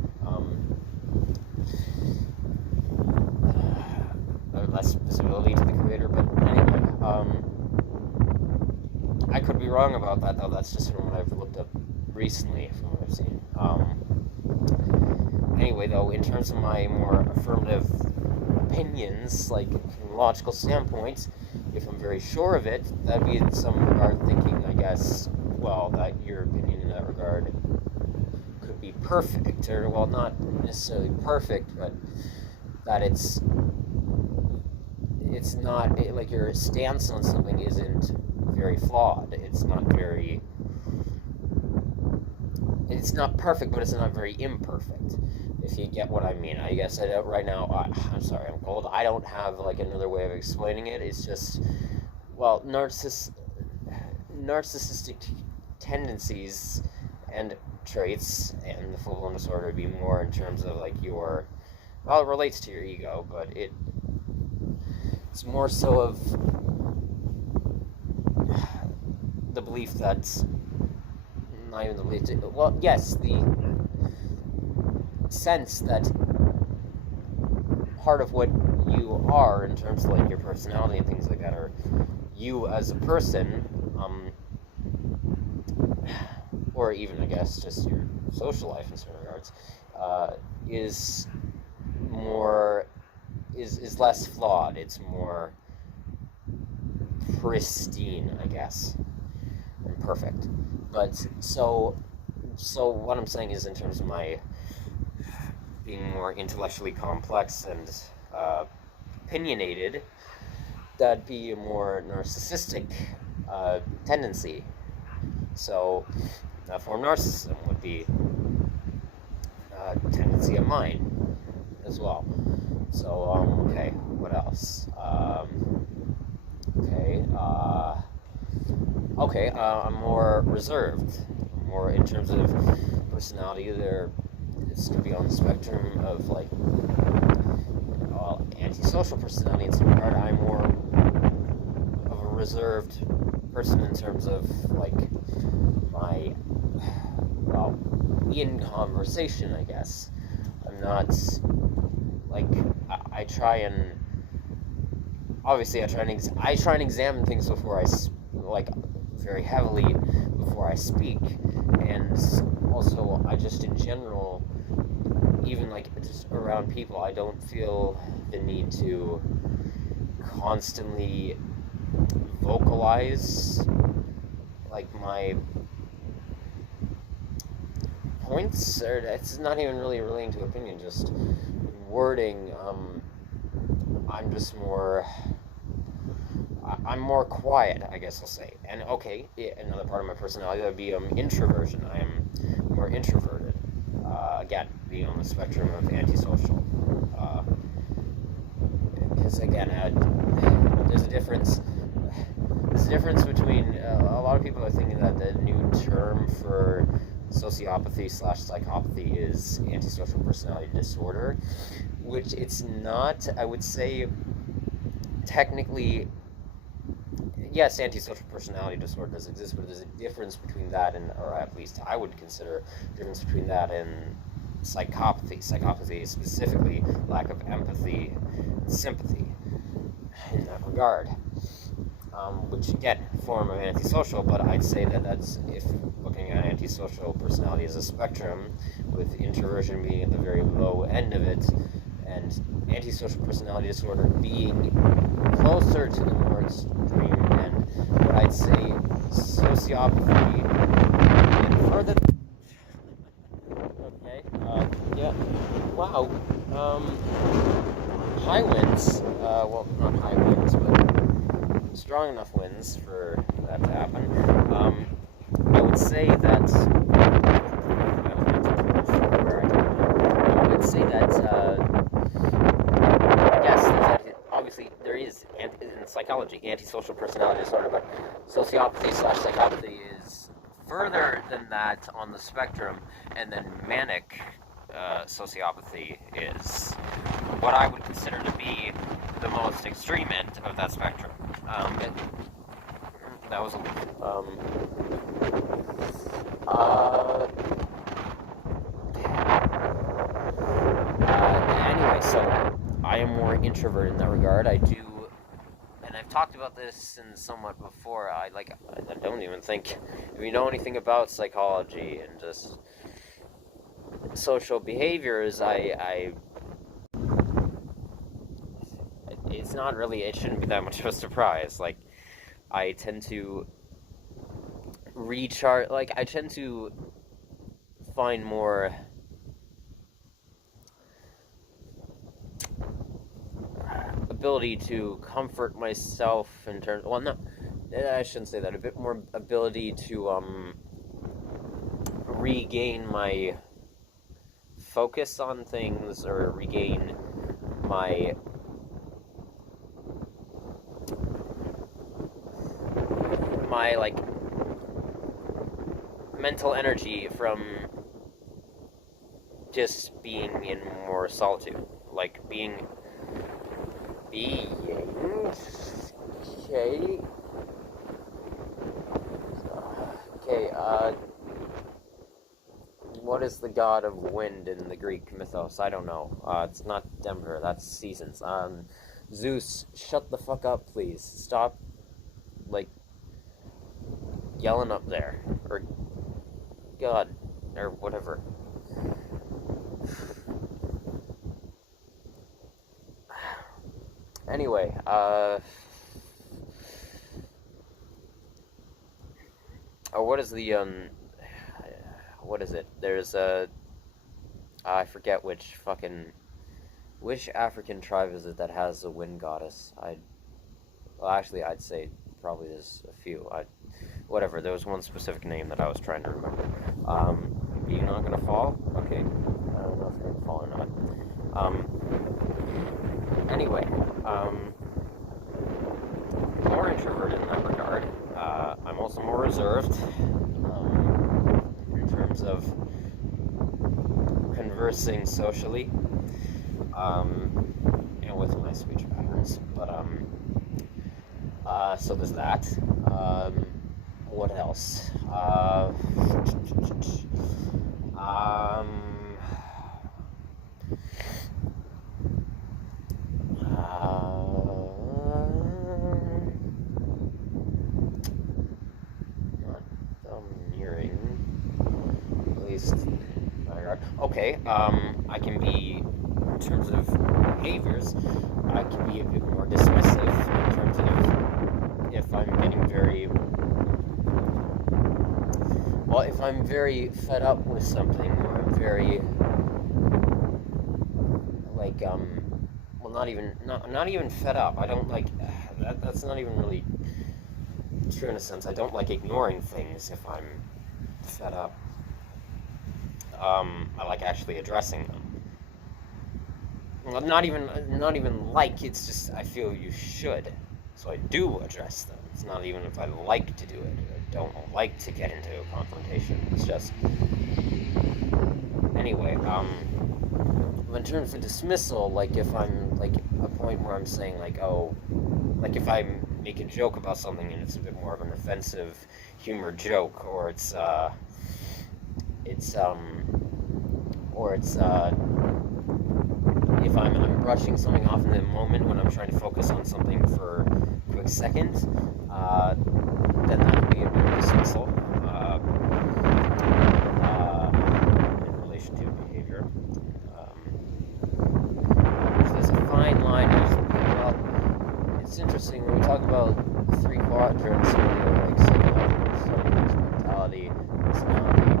less visibility to the creator. But anyway, I could be wrong about that, though. That's just from what I've looked up recently, from what I've seen. Anyway, though, in terms of my more affirmative opinions, like, from a logical standpoint, if I'm very sure of it, that'd be in some regard thinking, I guess, well, that your opinion in that regard could be perfect, or, well, not necessarily perfect, but that it's not, like, your stance on something isn't very flawed. It's not perfect, but it's not very imperfect, if you get what I mean. I guess I don't right now. I'm sorry, I'm cold. I don't have, like, another way of explaining it. It's just, well, narcissistic tendencies and traits, and the full-blown disorder would be more in terms of, like, your, well, it relates to your ego, but it's more so of the belief that, not even the belief, well, yes, the sense that part of what you are in terms of, like, your personality and things like that, or you as a person, or even, I guess, just your social life in certain regards, is less flawed. It's more pristine, I guess, and perfect. But so what I'm saying is, in terms of my being more intellectually complex and opinionated, that'd be a more narcissistic tendency. So a form of narcissism would be a tendency of mine as well. So, okay, what else? I'm more reserved. More in terms of personality, it's going to be on the spectrum of, like, antisocial personality in some regard. I'm more of a reserved person in terms of, like, my, well, in conversation, I guess. I'm not, like, I try and examine things before I, like, very heavily before I speak, and also I just, in general, even, like, just around people, I don't feel the need to constantly vocalize, like, my points, or it's not even really relating to opinion, just wording. I'm more quiet, I guess I'll say. And okay, another part of my personality would be introversion. more introverted. Again, being on the spectrum of antisocial. Because again, there's a difference. There's a difference between a lot of people are thinking that the new term for sociopathy/psychopathy is antisocial personality disorder, which it's not. I would say technically, yes, antisocial personality disorder does exist, but there's a difference between that and, or at least I would consider a difference between that and psychopathy. Psychopathy is specifically lack of empathy, sympathy in that regard. Which again, form of antisocial, but I'd say that that's, if looking at antisocial personality as a spectrum, with introversion being at the very low end of it, and antisocial personality disorder being closer to the more extreme end, but I'd say sociopathy and further. Okay, yeah, wow, high winds, well, not high winds, but strong enough winds for that to happen. I would say that yes, obviously there is in psychology antisocial personality disorder, but sociopathy/psychopathy is further than that on the spectrum, and then manic sociopathy is what I would consider to be the most extreme end of that spectrum. That was anyway, so I am more introverted in that regard. I do, and I've talked about this in somewhat before. I don't even think, if you know anything about psychology and just social behaviors, it's not really, it shouldn't be that much of a surprise. Like, I tend to recharge, like, I tend to find more ability to comfort myself in terms, well, no, I shouldn't say that, a bit more ability to, regain my focus on things, or regain my like mental energy from just being in more solitude, like being okay, what is the god of wind in the Greek mythos? I don't know. It's not Denver, that's seasons. Zeus, shut the fuck up, please. Stop, like, yelling up there, or God, or whatever. Anyway, what is the, what is it? There's I forget which African tribe is it that has a wind goddess? Well, actually, I'd say probably there's a few. Whatever, there was one specific name that I was trying to remember. You're not gonna fall? Okay. I don't know if you're gonna fall or not. Anyway, more introverted in that regard. I'm also more reserved, in terms of conversing socially, and with my speech patterns, but, so there's that. What else? Nearing, at least, okay, I can be, in terms of behaviors, I can be a bit more dismissive in terms of if I'm getting very, well, if I'm very fed up with something, or I'm very, like, well, not even fed up. I don't like, that's not even really true in a sense. I don't like ignoring things if I'm fed up. I like actually addressing them. Well, not even like, it's just I feel you should. So I do address them. It's not even if I like to do it. I don't like to get into a confrontation. It's just... Anyway, in terms of dismissal, like if I'm like a point where I'm saying like, oh, like if I make a joke about something and it's a bit more of an offensive humor joke, or it's if I'm brushing something off in the moment when I'm trying to focus on something for a quick second, then that could be a bit of dismissal in relation to behavior. So there's a fine line. Well, it's interesting when we talk about three quadrants, like psychological studies, mentality, personality,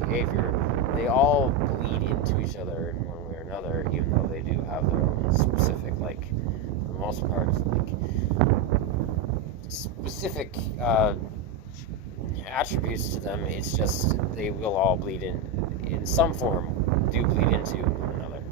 behavior. They all bleed into each other in one way or another, even though they do have their own specific, like, for the most part, like, specific attributes to them. It's just they will all bleed in some form, do bleed into one another.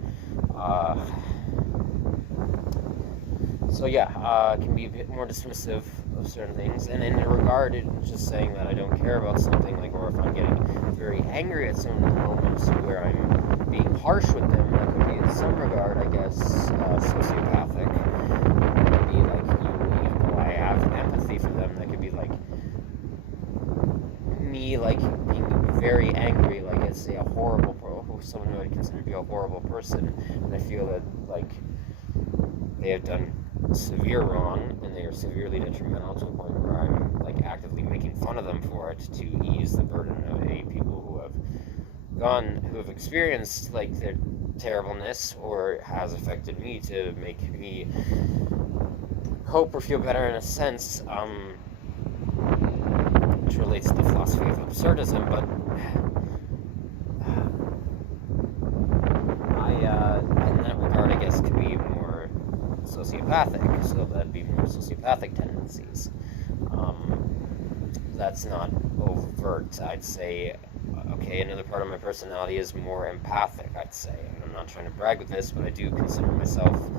So yeah, it can be a bit more dismissive of certain things, and in regard to just saying that I don't care about something, like, or if I'm getting very angry at some moments where I'm being harsh with them, that could be in some regard, I guess, sociopathic. It could be like, even though I have empathy for them, that could be like me, like, being very angry, like, at, say, someone who I'd consider to be a horrible person, and I feel that, like, they have done severe wrong, and they are severely detrimental to a point where I'm, like, actively making fun of them for it to ease the burden of people who have experienced, like, their terribleness, or has affected me to make me cope or feel better in a sense, which relates to the philosophy of absurdism, but in that regard, I guess, could be more sociopathic, so that'd be more sociopathic tendencies. That's not overt. I'd say, okay, another part of my personality is more empathic, I'd say. And I'm not trying to brag with this, but I do consider myself,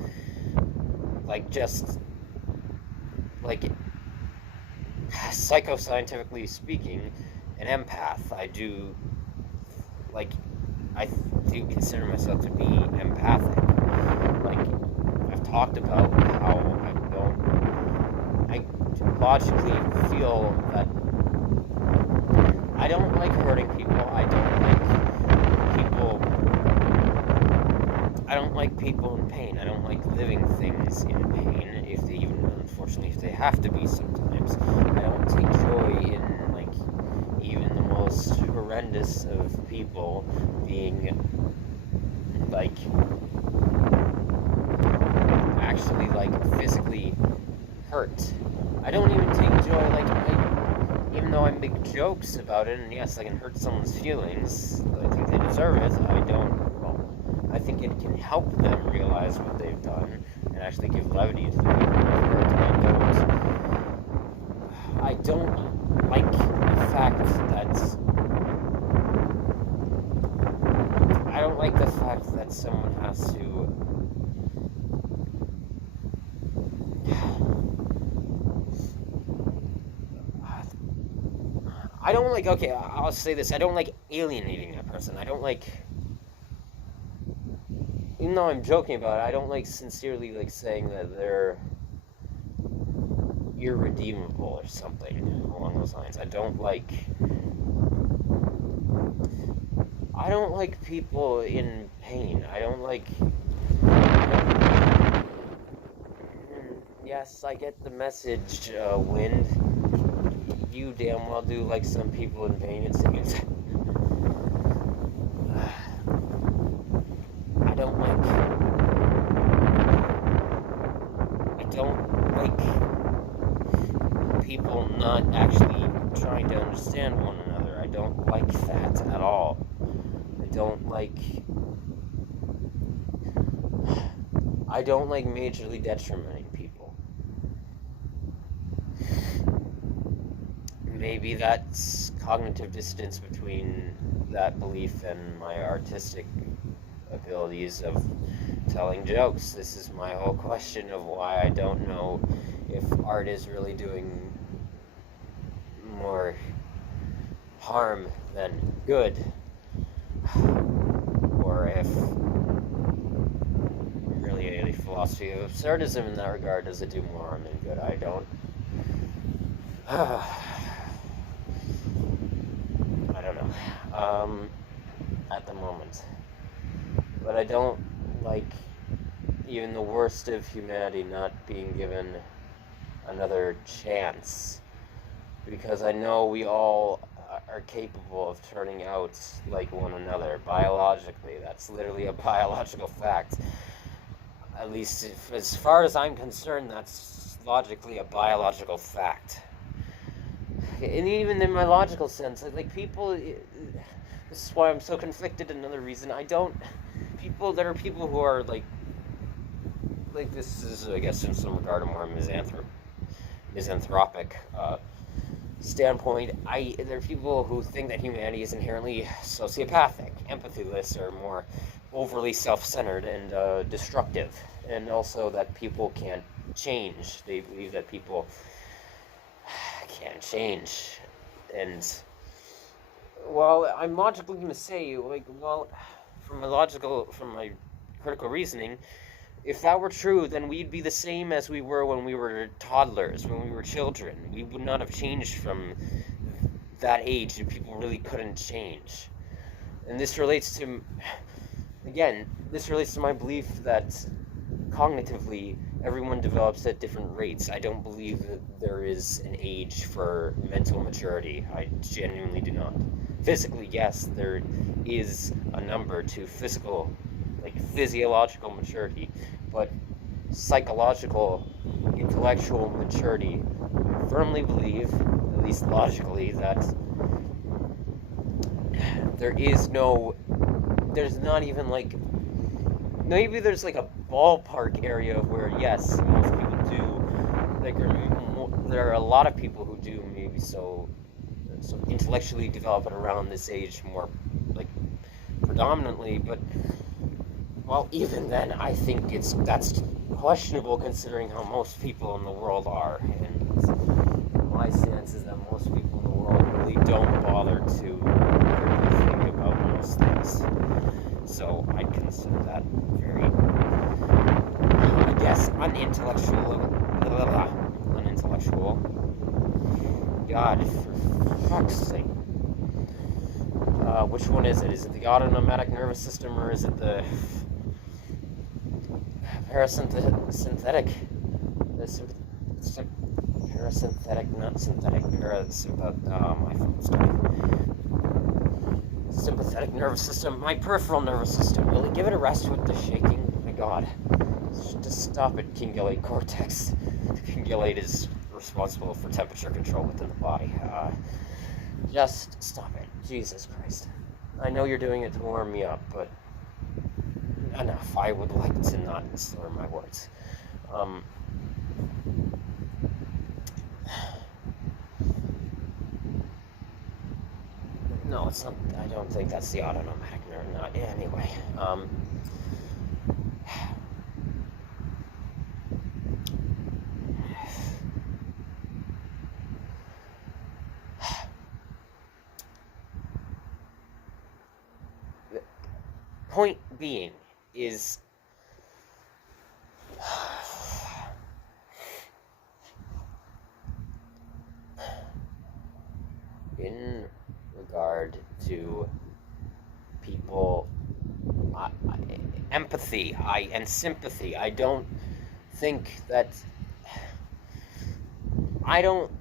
like, just, like, psychoscientifically speaking, an empath. I do consider myself to be empathic. Like, I've talked about how I logically feel that I don't like hurting people. I don't like people in pain. I don't like living things in pain, unfortunately, if they have to be sometimes. I don't take joy in, like, even the most horrendous of people being, like, actually, like, physically hurt. I don't even take joy, like, even though I make jokes about it, and yes, I can hurt someone's feelings, I think they deserve it, I think it can help them realize what they've done, and actually give levity to the people who hurt. I don't like the fact that someone has to I don't like, okay, I'll say this, I don't like alienating a person. I don't like, even though I'm joking about it, I don't like sincerely, like, saying that they're irredeemable or something along those lines. I don't like people in pain. I don't like, yes, I get the message, Wind. You damn well do like some people in pain, it seems. I don't like people not actually trying to understand one another. I don't like that at all. I don't like majorly detrimenting people. Maybe that's cognitive distance between that belief in my artistic abilities of telling jokes. This is my whole question of why I don't know if art is really doing more harm than good, or if really a philosophy of absurdism in that regard does it do more harm than good. I don't I don't know at the moment, but I don't like even the worst of humanity not being given another chance, because I know we all are capable of turning out like one another biologically. That's literally a biological fact. At least as far as I'm concerned, that's logically a biological fact. And even in my logical sense, like people, this is why I'm so conflicted. Another reason I don't, there are people who are like this is, I guess, in some regard a more misanthropic standpoint. There are people who think that humanity is inherently sociopathic, empathyless, or more overly self-centered and destructive, and also that people can't change. They believe that people can't change, and well, I'm logically going to say, like, well, from my critical reasoning, if that were true, then we'd be the same as we were when we were toddlers, when we were children. We would not have changed from that age if people really couldn't change. And this relates to my belief that cognitively everyone develops at different rates. I don't believe that there is an age for mental maturity. I genuinely do not. Physically, yes, there is a number to physiological maturity, but psychological, intellectual maturity, I firmly believe, at least logically, that there's not even like, maybe there's like a ballpark area where yes, most people do, like, there are a lot of people who do maybe so intellectually develop it around this age more, like, predominantly, but well, even then, I think that's questionable considering how most people in the world are, and my stance is that most people in the world really don't bother to think about most things. So I consider that very, I guess, unintellectual. God, for fuck's sake. Which one is it? Is it the autonomic nervous system, or is it the parasympathetic, sympathetic nervous system, my peripheral nervous system. Will it give it a rest with the shaking? Oh my God. Just stop it, cingulate cortex. Cingulate is responsible for temperature control within the body. Just stop it. Jesus Christ. I know you're doing it to warm me up, but enough. I would like to not slur my words. No, it's not. I don't think that's the autonomic nerve. Not anyway. The point being is, in regard to people, empathy and sympathy, I don't think that,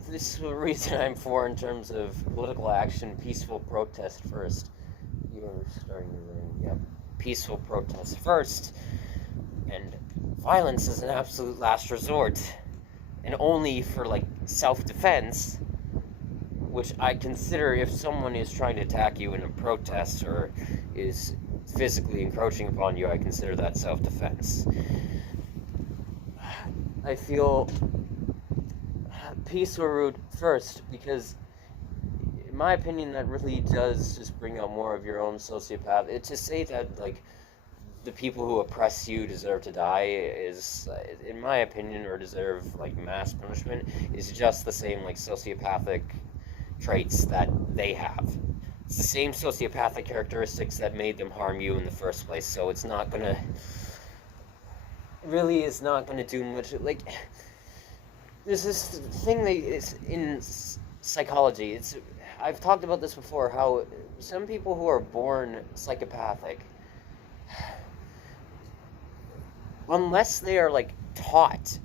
this is the reason I'm for in terms of political action, peaceful protest first. You're starting to ring, yep. Peaceful protest first, and violence is an absolute last resort, and only for, like, self-defense, which I consider, if someone is trying to attack you in a protest or is physically encroaching upon you, I consider that self-defense. I feel peaceful route first, because my opinion, that really does just bring out more of your own sociopath. It's to say that, like, the people who oppress you deserve to die is, in my opinion, or deserve, like, mass punishment, is just the same, like, sociopathic traits that they have. It's the same sociopathic characteristics that made them harm you in the first place, so it's not gonna, really is not gonna do much. Like, there's this thing that is in psychology, I've talked about this before, how some people who are born psychopathic, unless they are, like, taught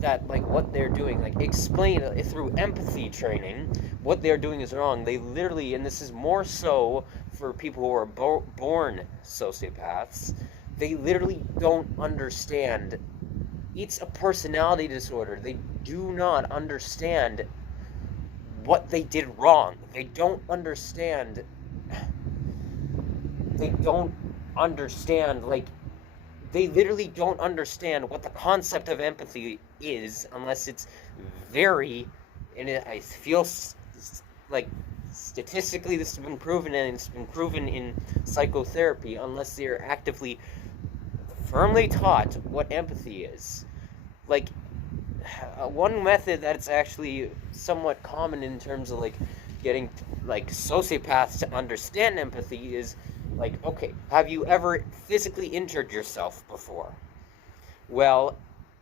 that, like, what they're doing, like, explain through empathy training what they're doing is wrong, they literally, and this is more so for people who are born sociopaths, they literally don't understand. It's a personality disorder. They do not understand what they did wrong. They don't understand, like, they literally don't understand what the concept of empathy is unless it's very, and I feel like statistically this has been proven, and it's been proven in psychotherapy, unless they're actively, firmly taught what empathy is. Like, one method that's actually somewhat common in terms of, like, getting, like, sociopaths to understand empathy is, like, okay, have you ever physically injured yourself before? Well,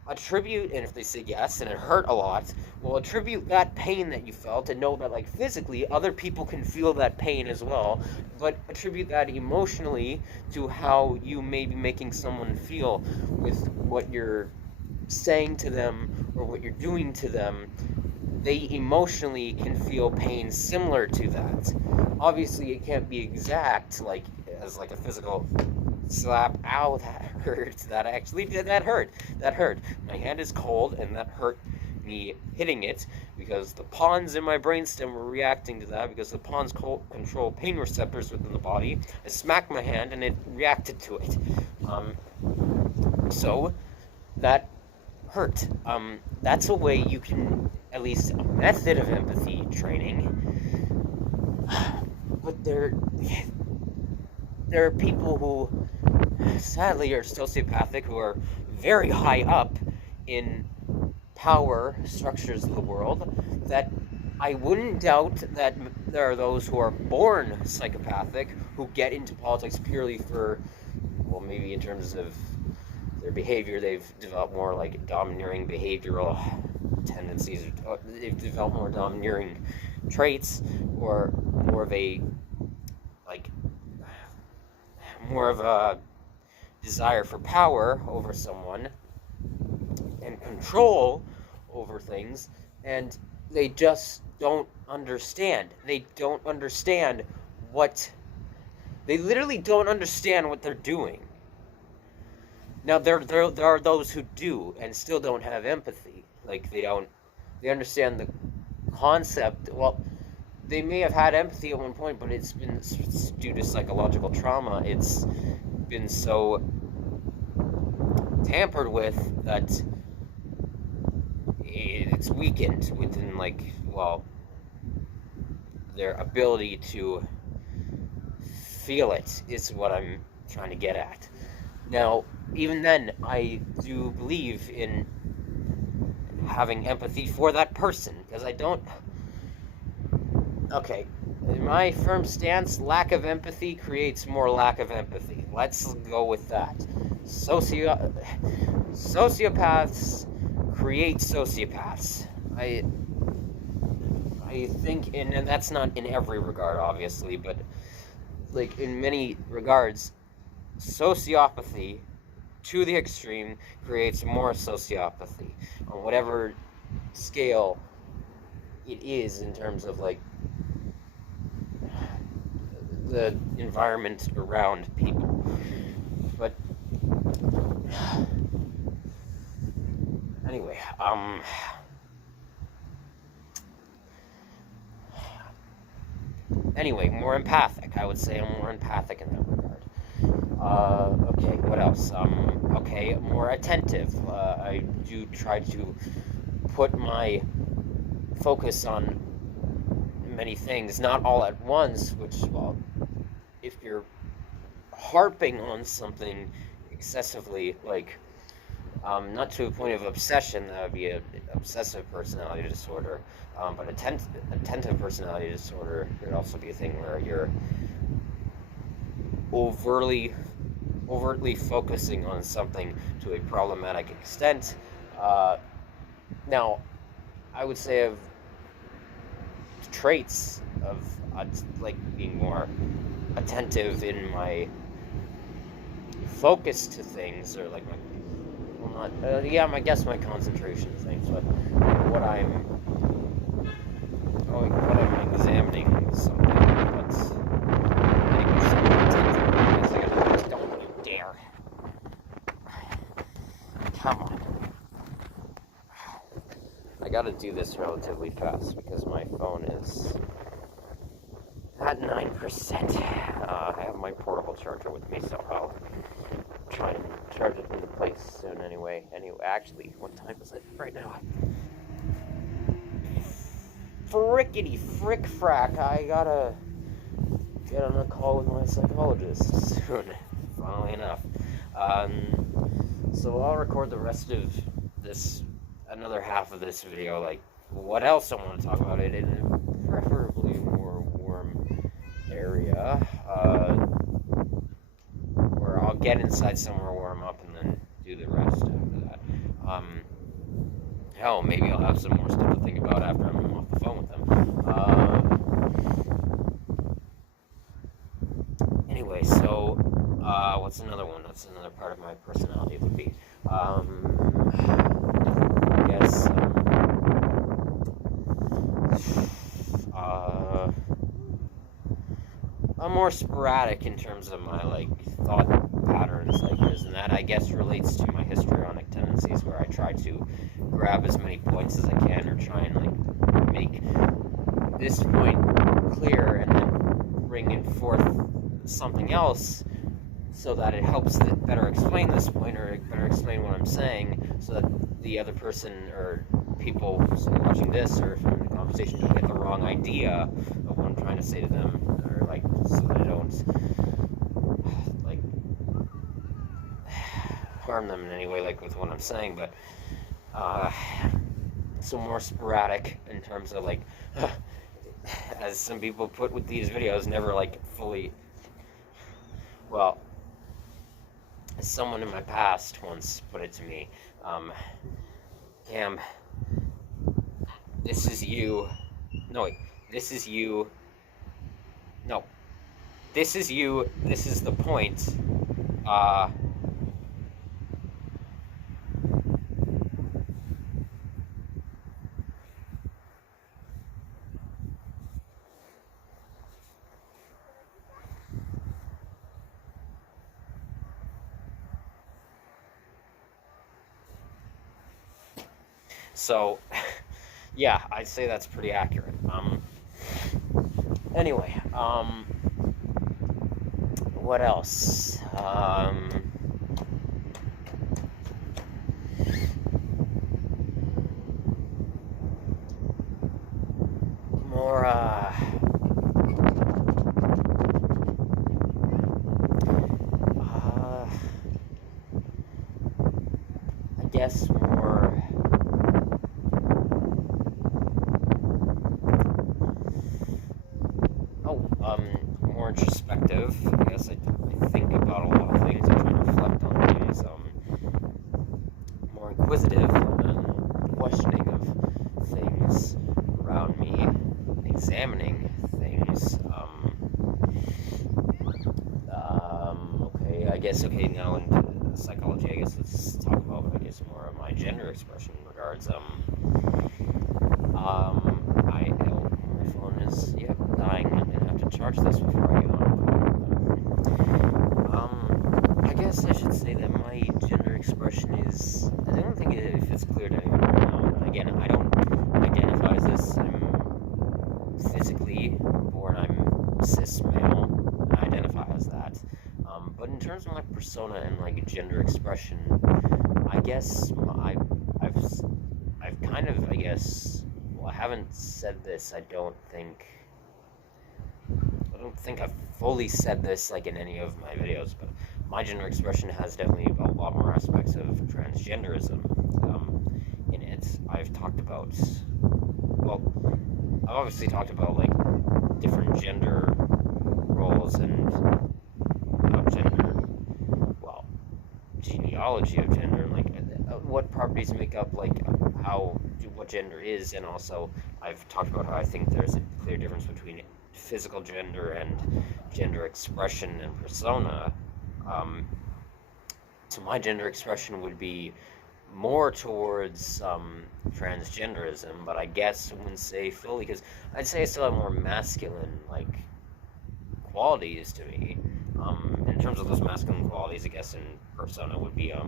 attribute, and if they say yes, and it hurt a lot, well, attribute that pain that you felt, and know that, like, physically, other people can feel that pain as well, but attribute that emotionally to how you may be making someone feel with what you're saying to them, or what you're doing to them. They emotionally can feel pain similar to that. Obviously, it can't be exact, like, as, like, a physical slap. Ow, that hurt. That hurt. My hand is cold, and that hurt me hitting it, because the pons in my brainstem were reacting to that, because the pons control pain receptors within the body. I smacked my hand, and it reacted to it. So, that hurt. That's a way you can, at least a method of empathy training. But there are people who, sadly, are sociopathic, who are very high up in power structures of the world, that I wouldn't doubt that there are those who are born psychopathic who get into politics purely for, well, maybe in terms of their behavior, they've developed more, like, domineering behavioral tendencies, or they've developed more domineering traits, or more of a, like, more of a desire for power over someone and control over things, and they just don't understand. They literally don't understand what they're doing. Now, there are those who do and still don't have empathy. Like, they understand the concept. Well, they may have had empathy at one point, but it's been due to psychological trauma. It's been so tampered with that it's weakened within, like, well, their ability to feel it is what I'm trying to get at. Now, even then, I do believe in having empathy for that person, because I don't... Okay, in my firm stance, lack of empathy creates more lack of empathy. Let's go with that. Sociopaths create sociopaths. I think, and that's not in every regard, obviously, but, like, in many regards, sociopathy to the extreme creates more sociopathy on whatever scale it is, in terms of, like, the environment around people. But anyway, more empathic. I would say I'm more empathic in that regard. Okay, what else? Okay, more attentive. I do try to put my focus on many things, not all at once, which, well, if you're harping on something excessively, like, not to a point of obsession, that would be an obsessive personality disorder, but attentive personality disorder could also be a thing where you're overtly focusing on something to a problematic extent. Now, I would say of traits of like being more attentive in my focus to things, or like my, well, not I guess my concentration things, but what I'm examining something, but getting something attentive, don't you dare. Come on. I gotta do this relatively fast because my phone is at 9%. I have my portable charger with me, so I'll try and charge it into place soon anyway. Actually, what time is it right now? Frickety frick frack, I gotta get on a call with my psychologist soon, funnily enough. So I'll record the rest of this, another half of this video, like what else I want to talk about it in a preferably more warm area, where I'll get inside somewhere, warm up, and then do the rest after that. Hell, maybe I'll have some more stuff to think about after I'm off the phone with them. Anyway, so what's another one? That's another part of my personality would be. I guess I'm more sporadic in terms of my like thought patterns, like this, and that I guess relates to my histrionic tendencies, where I try to grab as many points as I can, or try and like make this point clear and then bring it forth something else so that it helps better explain this point, or better explain what I'm saying, so that the other person or people watching this or from the conversation don't get the wrong idea of what I'm trying to say to them, or like so that I don't like harm them in any way, like with what I'm saying. But so more sporadic in terms of like as some people put with these videos, never like fully, well, someone in my past once put it to me, Cam, this is you, no, this is you, no, this is you, this is the point, so, yeah, I'd say that's pretty accurate. Anyway, what else? More, I guess more, more introspective. I guess I think about a lot of things, I try to reflect on things, more inquisitive and questioning of things around me, examining things, okay, now in psychology, I guess let's talk about, I guess, more of my gender expression in regards, my phone is, dying. I'm gonna have to charge this before I get on. I guess I should say that my gender expression is, I don't think if it's clear to anyone right now. Again, I don't identify as this. I'm physically born, I'm cis male, and I identify as that. But in terms of my persona and like gender expression, I guess I've kind of, I guess, well, I haven't said this, I don't think, don't think I've fully said this like in any of my videos, but my gender expression has definitely a lot more aspects of transgenderism in it. I've talked about, well, I've obviously talked about like different gender roles and gender, well, genealogy of gender, and like what properties make up like what gender is, and also I've talked about how I think there's a clear difference between physical gender and gender expression and persona. So my gender expression would be more towards transgenderism, but I guess I wouldn't say fully, because I'd say I still have more masculine like qualities to me. In terms of those masculine qualities, I guess in persona would be I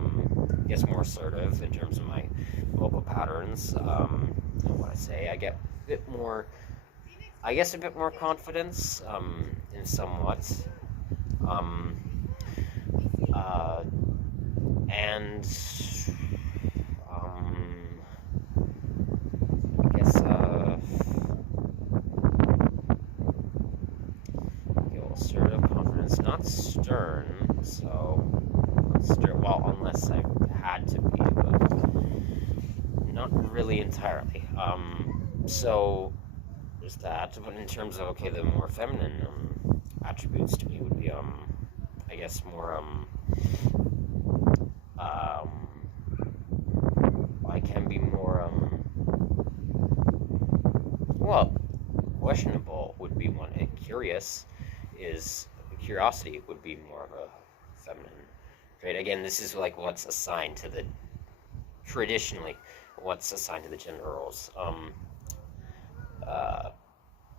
guess more assertive in terms of my vocal patterns. What I say, I get a bit more, I guess a bit more confidence in somewhat. And I guess assertive confidence, not stern. So stern, well, unless I had to be, but not really entirely. So there's that. But in terms of the more feminine attributes to me would be I guess more I can be more well, questionable would be one. And curiosity would be more of a feminine trait. Again, this is like what's assigned to the traditionally what's assigned to the gender roles.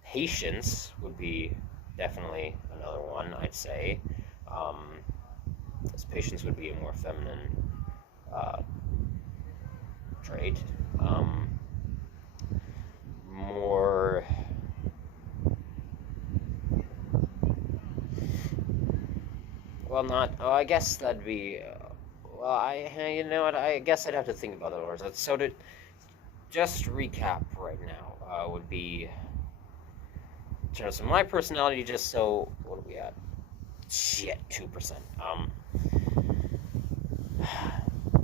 Patience would be definitely another one, I'd say. As patience would be a more feminine trait. More well, not. Oh, I guess that'd be. You know what? I guess I'd have to think about the words. So to just recap right now, would be in terms of my personality. Just so, what are we at? Shit, 2%.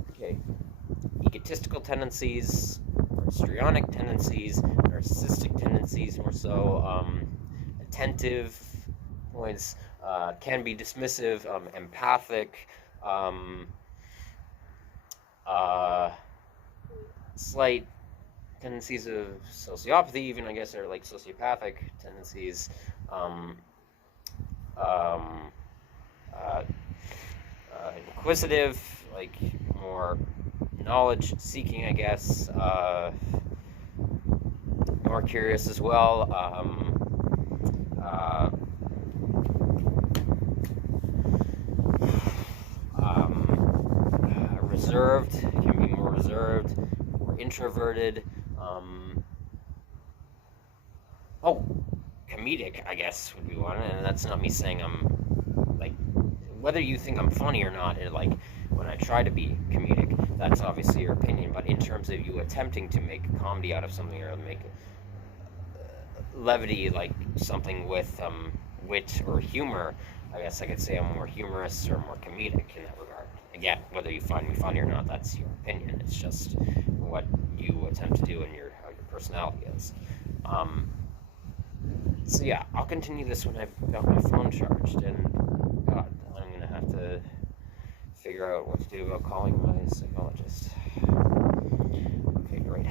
Okay. Egotistical tendencies, histrionic tendencies, narcissistic tendencies, more so. Attentive points. Can be dismissive, empathic, slight tendencies of sociopathy, even, I guess, are like sociopathic tendencies, inquisitive, like more knowledge seeking, I guess, more curious as well, reserved, can be more reserved, more introverted, comedic, I guess, would be one, and that's not me saying I'm, like, whether you think I'm funny or not, when I try to be comedic, that's obviously your opinion, but in terms of you attempting to make comedy out of something, or make levity, like something with wit or humor, I guess I could say I'm more humorous or more comedic in that regard. Again, whether you find me funny or not, that's your opinion. It's just what you attempt to do and how your personality is. So yeah, I'll continue this when I've got my phone charged, and God, I'm gonna have to figure out what to do about calling my psychologist. Okay, great.